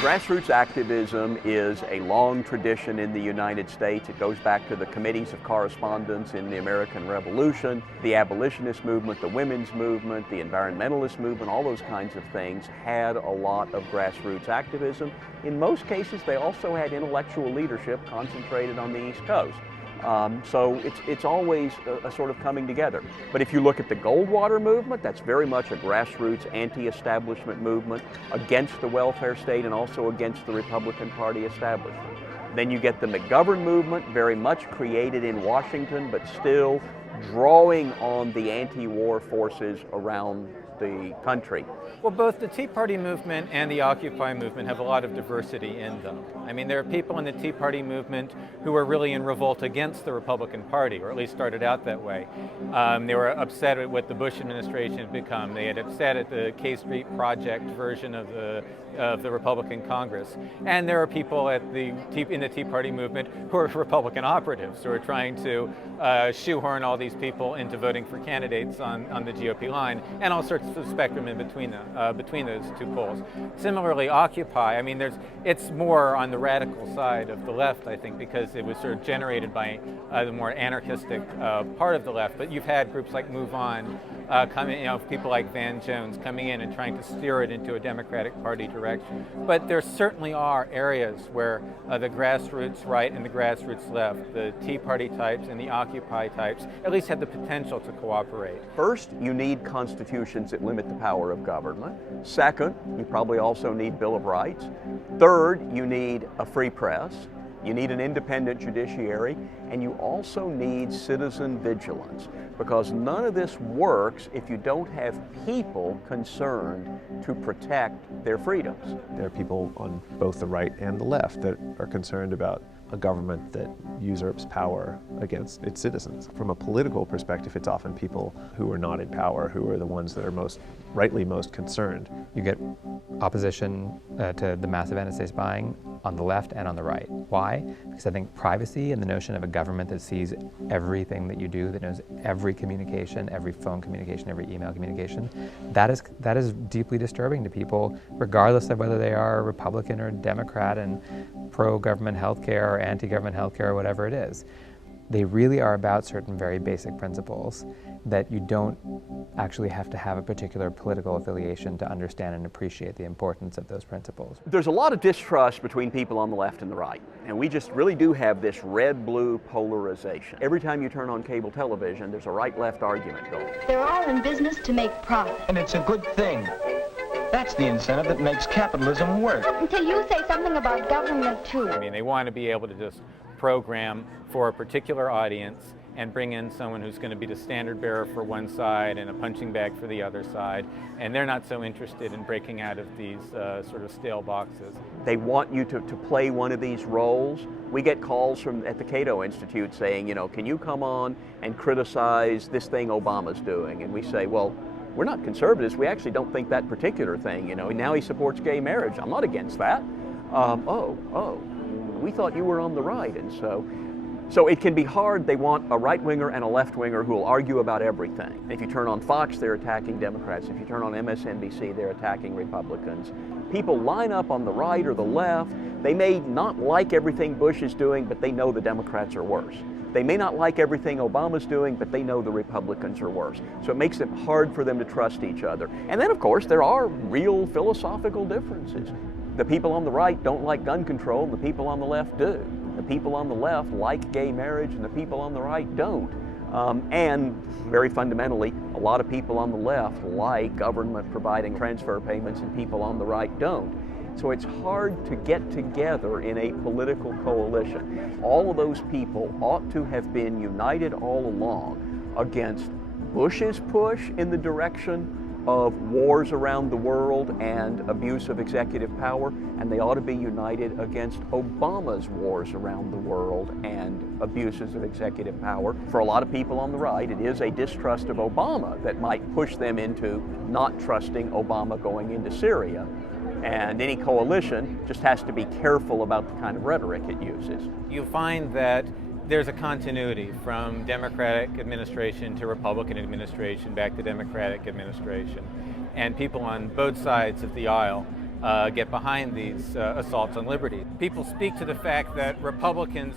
Grassroots activism is a long tradition in the United States. It goes back to the committees of correspondence in the American Revolution, the abolitionist movement, the women's movement, the environmentalist movement, all those kinds of things had a lot of grassroots activism. In most cases, they also had intellectual leadership concentrated on the East Coast. So it's always a sort of coming together. But if you look at the Goldwater movement, that's very much a grassroots anti-establishment movement against the welfare state and also against the Republican Party establishment. Then you get the McGovern movement, very much created in Washington, but still drawing on the anti-war forces around the country. Well, both the Tea Party movement and the Occupy movement have a lot of diversity in them. I mean, there are people in the Tea Party movement who are really in revolt against the Republican Party, or at least started out that way. They were upset at what the Bush administration had become. They had upset at the K Street Project version of the Republican Congress. And there are people in the Tea Party movement who are Republican operatives, who are trying to shoehorn all these people into voting for candidates on the GOP line, and all sorts of spectrum in between those two poles. Similarly, Occupy, I mean, it's more on the radical side of the left, I think, because it was sort of generated by the more anarchistic part of the left. But you've had groups like Move On coming, people like Van Jones coming in and trying to steer it into a Democratic Party direction. But there certainly are areas where the grassroots right and the grassroots left, the Tea Party types and the Occupy types, at least have the potential to cooperate. First, you need constitutions that limit the power of government. Second, you probably also need Bill of Rights. Third, you need a free press. You need an independent judiciary, and you also need citizen vigilance, because none of this works if you don't have people concerned to protect their freedoms. There are people on both the right and the left that are concerned about a government that usurps power against its citizens. From a political perspective, it's often people who are not in power who are the ones that are rightly most concerned. You get opposition to the massive NSA spying on the left and on the right. Why? Because I think privacy and the notion of a government that sees everything that you do, that knows every communication, every phone communication, every email communication, that is deeply disturbing to people, regardless of whether they are Republican or Democrat and pro-government healthcare or anti-government healthcare or whatever it is. They really are about certain very basic principles that you don't actually have to have a particular political affiliation to understand and appreciate the importance of those principles. There's a lot of distrust between people on the left and the right, and we just really do have this red-blue polarization. Every time you turn on cable television, there's a right-left argument going. They're all in business to make profit. And it's a good thing. That's the incentive that makes capitalism work. Until you say something about government, too. I mean, they want to be able to just program for a particular audience and bring in someone who's going to be the standard bearer for one side and a punching bag for the other side. And they're not so interested in breaking out of these sort of stale boxes. They want you to play one of these roles. We get calls at the Cato Institute saying, can you come on and criticize this thing Obama's doing? And we say, well, we're not conservatives. We actually don't think that particular thing. Now he supports gay marriage. I'm not against that. We thought you were on the right. And so it can be hard. They want a right-winger and a left-winger who will argue about everything. If you turn on Fox, they're attacking Democrats. If you turn on MSNBC, they're attacking Republicans. People line up on the right or the left. They may not like everything Bush is doing, but they know the Democrats are worse. They may not like everything Obama's doing, but they know the Republicans are worse. So it makes it hard for them to trust each other. And then, of course, there are real philosophical differences. The people on the right don't like gun control, and the people on the left do. The people on the left like gay marriage, and the people on the right don't. And very fundamentally, a lot of people on the left like government providing transfer payments and people on the right don't. So it's hard to get together in a political coalition. All of those people ought to have been united all along against Bush's push in the direction of wars around the world and abuse of executive power, and they ought to be united against Obama's wars around the world and abuses of executive power. For a lot of people on the right, it is a distrust of Obama that might push them into not trusting Obama going into Syria. And any coalition just has to be careful about the kind of rhetoric it uses. You find that there's a continuity from Democratic administration to Republican administration back to Democratic administration. And people on both sides of the aisle get behind these assaults on liberty. People speak to the fact that Republicans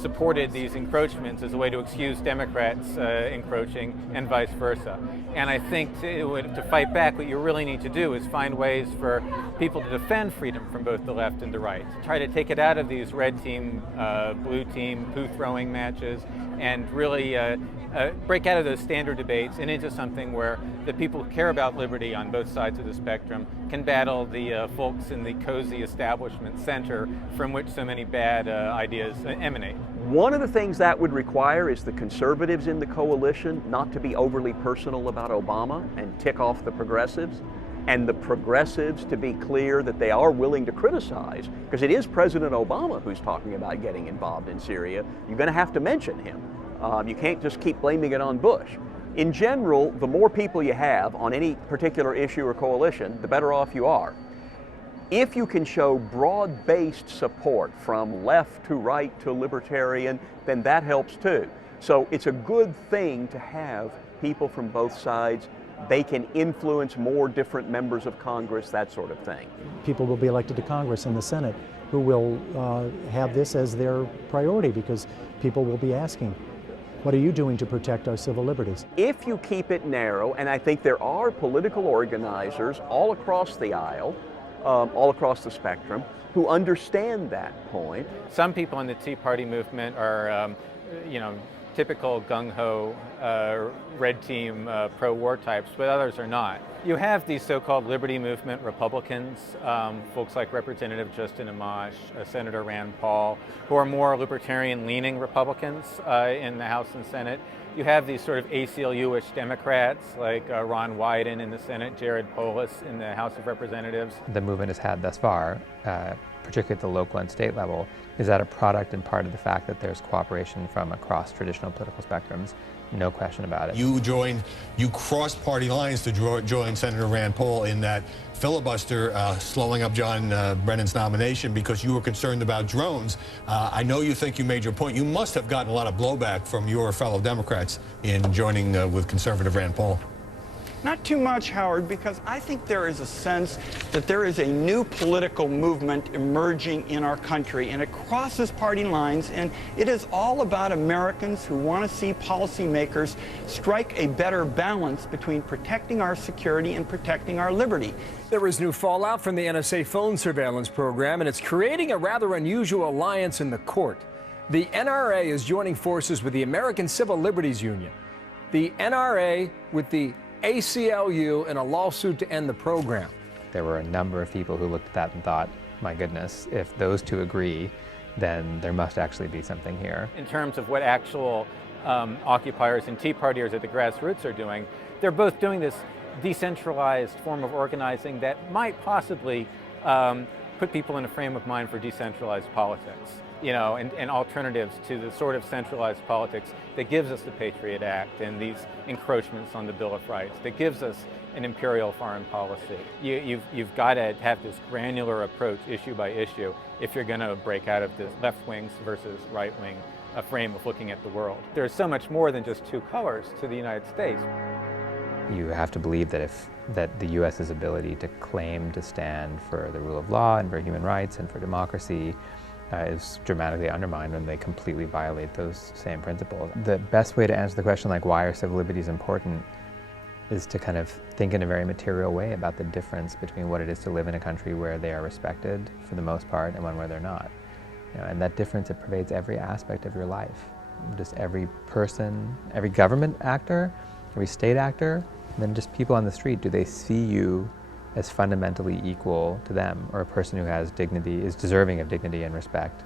supported these encroachments as a way to excuse Democrats encroaching and vice versa. And I think to fight back, what you really need to do is find ways for people to defend freedom from both the left and the right. Try to take it out of these red team, blue team, poo-throwing matches, and really break out of those standard debates and into something where the people who care about liberty on both sides of the spectrum can battle the folks in the cozy establishment center from which so many bad ideas emanate. One of the things that would require is the conservatives in the coalition not to be overly personal about Obama and tick off the progressives, and the progressives to be clear that they are willing to criticize, because it is President Obama who's talking about getting involved in Syria. You're going to have to mention him. You can't just keep blaming it on Bush. In general, the more people you have on any particular issue or coalition, the better off you are. If you can show broad-based support from left to right to libertarian, then that helps too. So it's a good thing to have people from both sides. They can influence more different members of Congress, that sort of thing. People will be elected to Congress and the Senate who will have this as their priority, because people will be asking, what are you doing to protect our civil liberties? If you keep it narrow, and I think there are political organizers all across the aisle, all across the spectrum, who understand that point. Some people in the Tea Party movement are, typical gung-ho red team pro-war types, but others are not. You have these so-called liberty movement Republicans, folks like Representative Justin Amash, Senator Rand Paul, who are more libertarian-leaning Republicans in the House and Senate. You have these sort of ACLU-ish Democrats like Ron Wyden in the Senate, Jared Polis in the House of Representatives. The movement has had thus far, particularly at the local and state level, is that a product and part of the fact that there's cooperation from across traditional political spectrums? No question about it. You crossed party lines to join Senator Rand Paul in that filibuster slowing up John Brennan's nomination because you were concerned about drones. I know you think you made your point. You must have gotten a lot of blowback from your fellow Democrats in joining with conservative Rand Paul. Not too much, Howard, because I think there is a sense that there is a new political movement emerging in our country, and it crosses party lines, and it is all about Americans who want to see policymakers strike a better balance between protecting our security and protecting our liberty. There is new fallout from the NSA phone surveillance program, and it's creating a rather unusual alliance in the court. The NRA is joining forces with the American Civil Liberties Union. The NRA with the ACLU in a lawsuit to end the program. There were a number of people who looked at that and thought, my goodness, if those two agree, then there must actually be something here. In terms of what actual occupiers and Tea Partiers at the Grassroots are doing, they're both doing this decentralized form of organizing that might possibly put people in a frame of mind for decentralized politics. And alternatives to the sort of centralized politics that gives us the Patriot Act and these encroachments on the Bill of Rights, that gives us an imperial foreign policy. You've got to have this granular approach, issue by issue, if you're going to break out of this left wing versus right wing frame of looking at the world. There's so much more than just two colors to the United States. You have to believe that the U.S.'s ability to claim to stand for the rule of law and for human rights and for democracy is dramatically undermined when they completely violate those same principles. The best way to answer the question, like, why are civil liberties important, is to kind of think in a very material way about the difference between what it is to live in a country where they are respected for the most part and one where they're not. And that difference, it pervades every aspect of your life. just every person, every government actor, every state actor, and then just people on the street, do they see you as fundamentally equal to them, or a person who has dignity, is deserving of dignity and respect?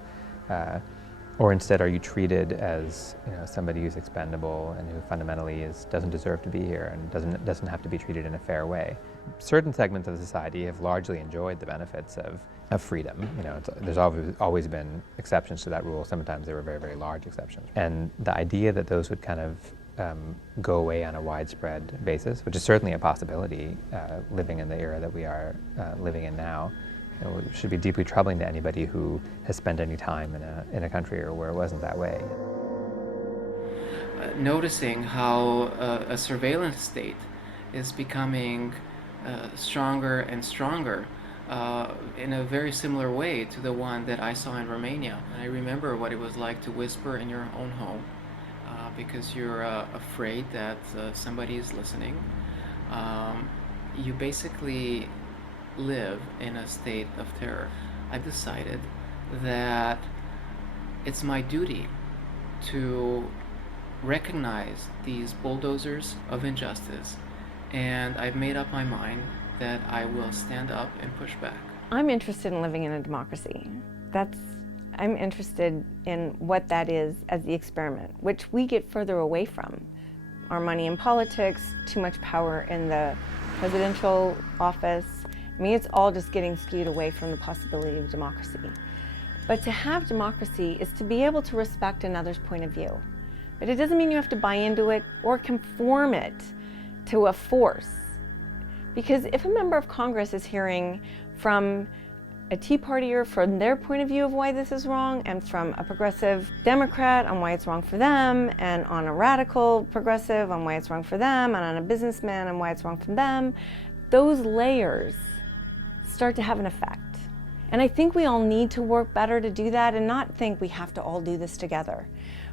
Or instead, are you treated as somebody who's expendable and who fundamentally doesn't deserve to be here and doesn't have to be treated in a fair way? Certain segments of the society have largely enjoyed the benefits of freedom. There's always been exceptions to that rule. Sometimes there were very, very large exceptions. And the idea that those would kind of go away on a widespread basis, which is certainly a possibility living in the era that we are living in now, should be deeply troubling to anybody who has spent any time in a country or where it wasn't that way. Noticing how a surveillance state is becoming stronger and stronger in a very similar way to the one that I saw in Romania. I remember what it was like to whisper in your own home because you're afraid that somebody is listening. You basically live in a state of terror. I decided that it's my duty to recognize these bulldozers of injustice, and I've made up my mind that I will stand up and push back. I'm interested in living in a democracy. I'm interested in what that is as the experiment, which we get further away from. Our money in politics, too much power in the presidential office. I mean, it's all just getting skewed away from the possibility of democracy. But to have democracy is to be able to respect another's point of view. But it doesn't mean you have to buy into it or conform it to a force. Because if a member of Congress is hearing from a Tea Partier from their point of view of why this is wrong, and from a progressive Democrat on why it's wrong for them, and on a radical progressive on why it's wrong for them, and on a businessman on why it's wrong for them, those layers start to have an effect. And I think we all need to work better to do that and not think we have to all do this together.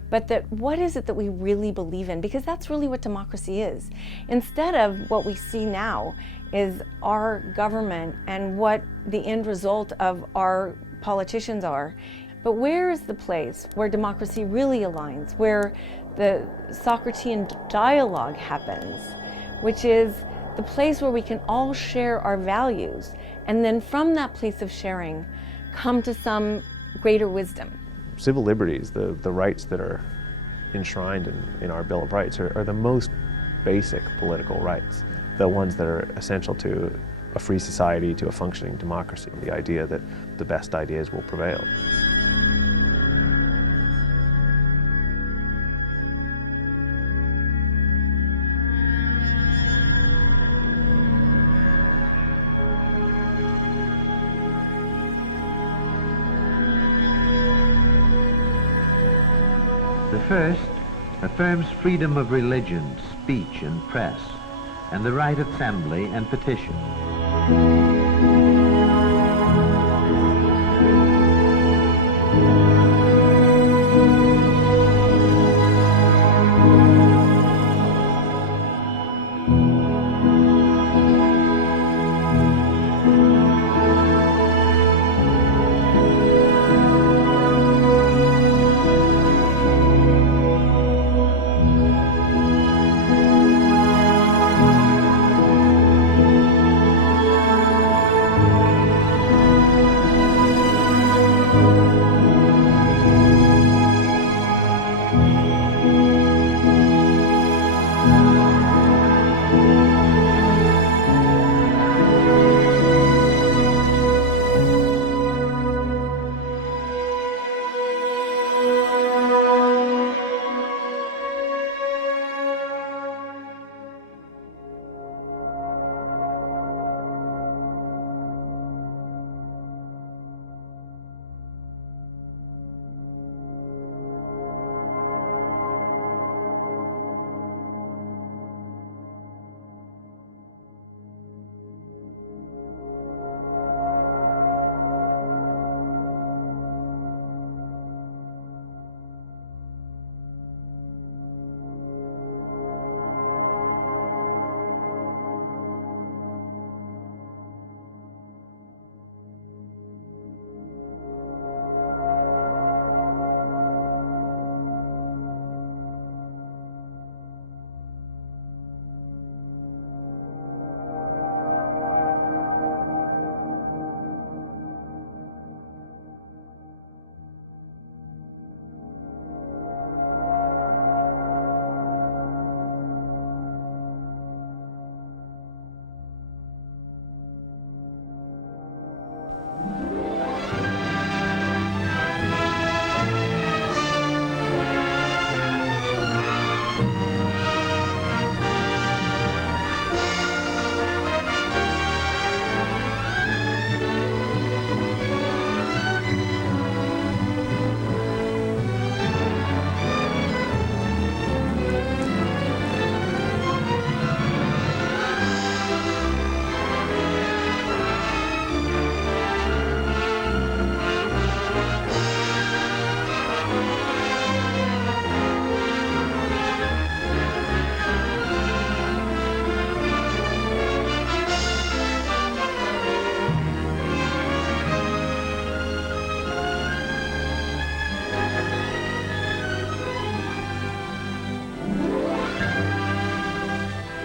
But that what is it that we really believe in? Because that's really what democracy is. Instead of what we see now is our government and what the end result of our politicians are. But where is the place where democracy really aligns, where the Socratean dialogue happens, which is the place where we can all share our values, and then from that place of sharing, come to some greater wisdom. Civil liberties, the rights that are enshrined in our Bill of Rights, are the most basic political rights, the ones that are essential to a free society, to a functioning democracy, the idea that the best ideas will prevail. The first affirms freedom of religion, speech, and press, and the right of assembly and petition.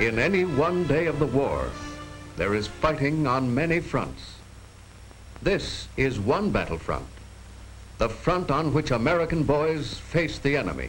In any one day of the war, there is fighting on many fronts. This is one battlefront, the front on which American boys face the enemy.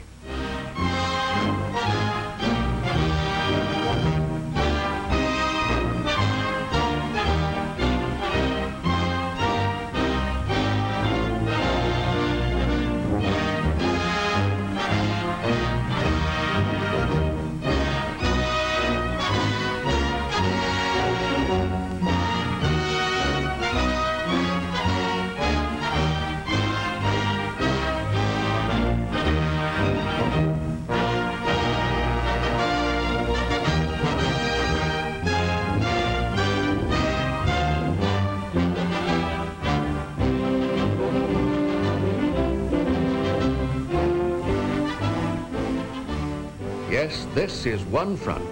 Yes, this is one front,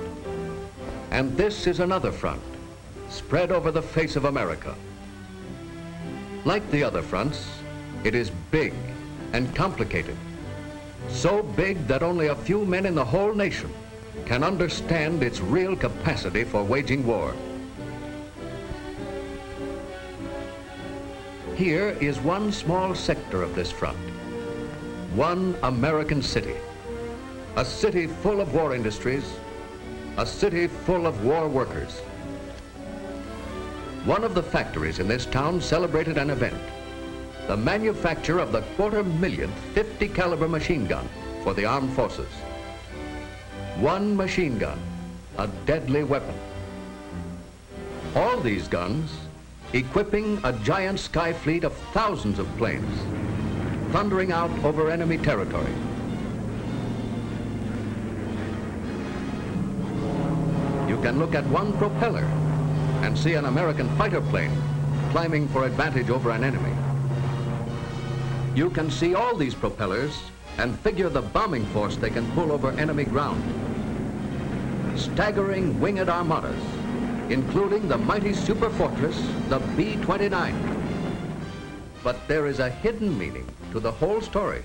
and this is another front, spread over the face of America. Like the other fronts, it is big and complicated. So big that only a few men in the whole nation can understand its real capacity for waging war. Here is one small sector of this front, one American city. A city full of war industries, a city full of war workers. One of the factories in this town celebrated an event, the manufacture of the 250,000 50 caliber machine gun for the armed forces. One machine gun, a deadly weapon. All these guns equipping a giant sky fleet of thousands of planes, thundering out over enemy territory. You can look at one propeller and see an American fighter plane climbing for advantage over an enemy. You can see all these propellers and figure the bombing force they can pull over enemy ground. Staggering winged armadas, including the mighty superfortress, the B-29. But there is a hidden meaning to the whole story.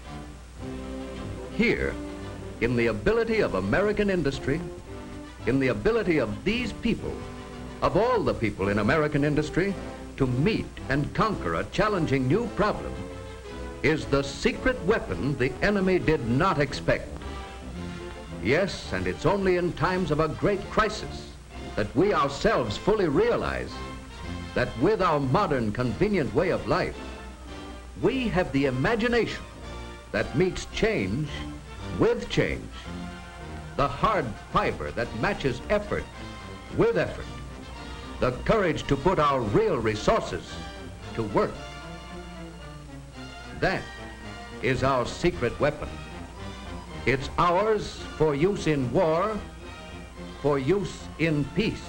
Here, in the ability of American industry, in the ability of these people, of all the people in American industry, to meet and conquer a challenging new problem, is the secret weapon the enemy did not expect. Yes, and it's only in times of a great crisis that we ourselves fully realize that with our modern convenient way of life, we have the imagination that meets change with change, the hard fiber that matches effort with effort, the courage to put our real resources to work. That is our secret weapon. It's ours for use in war, for use in peace.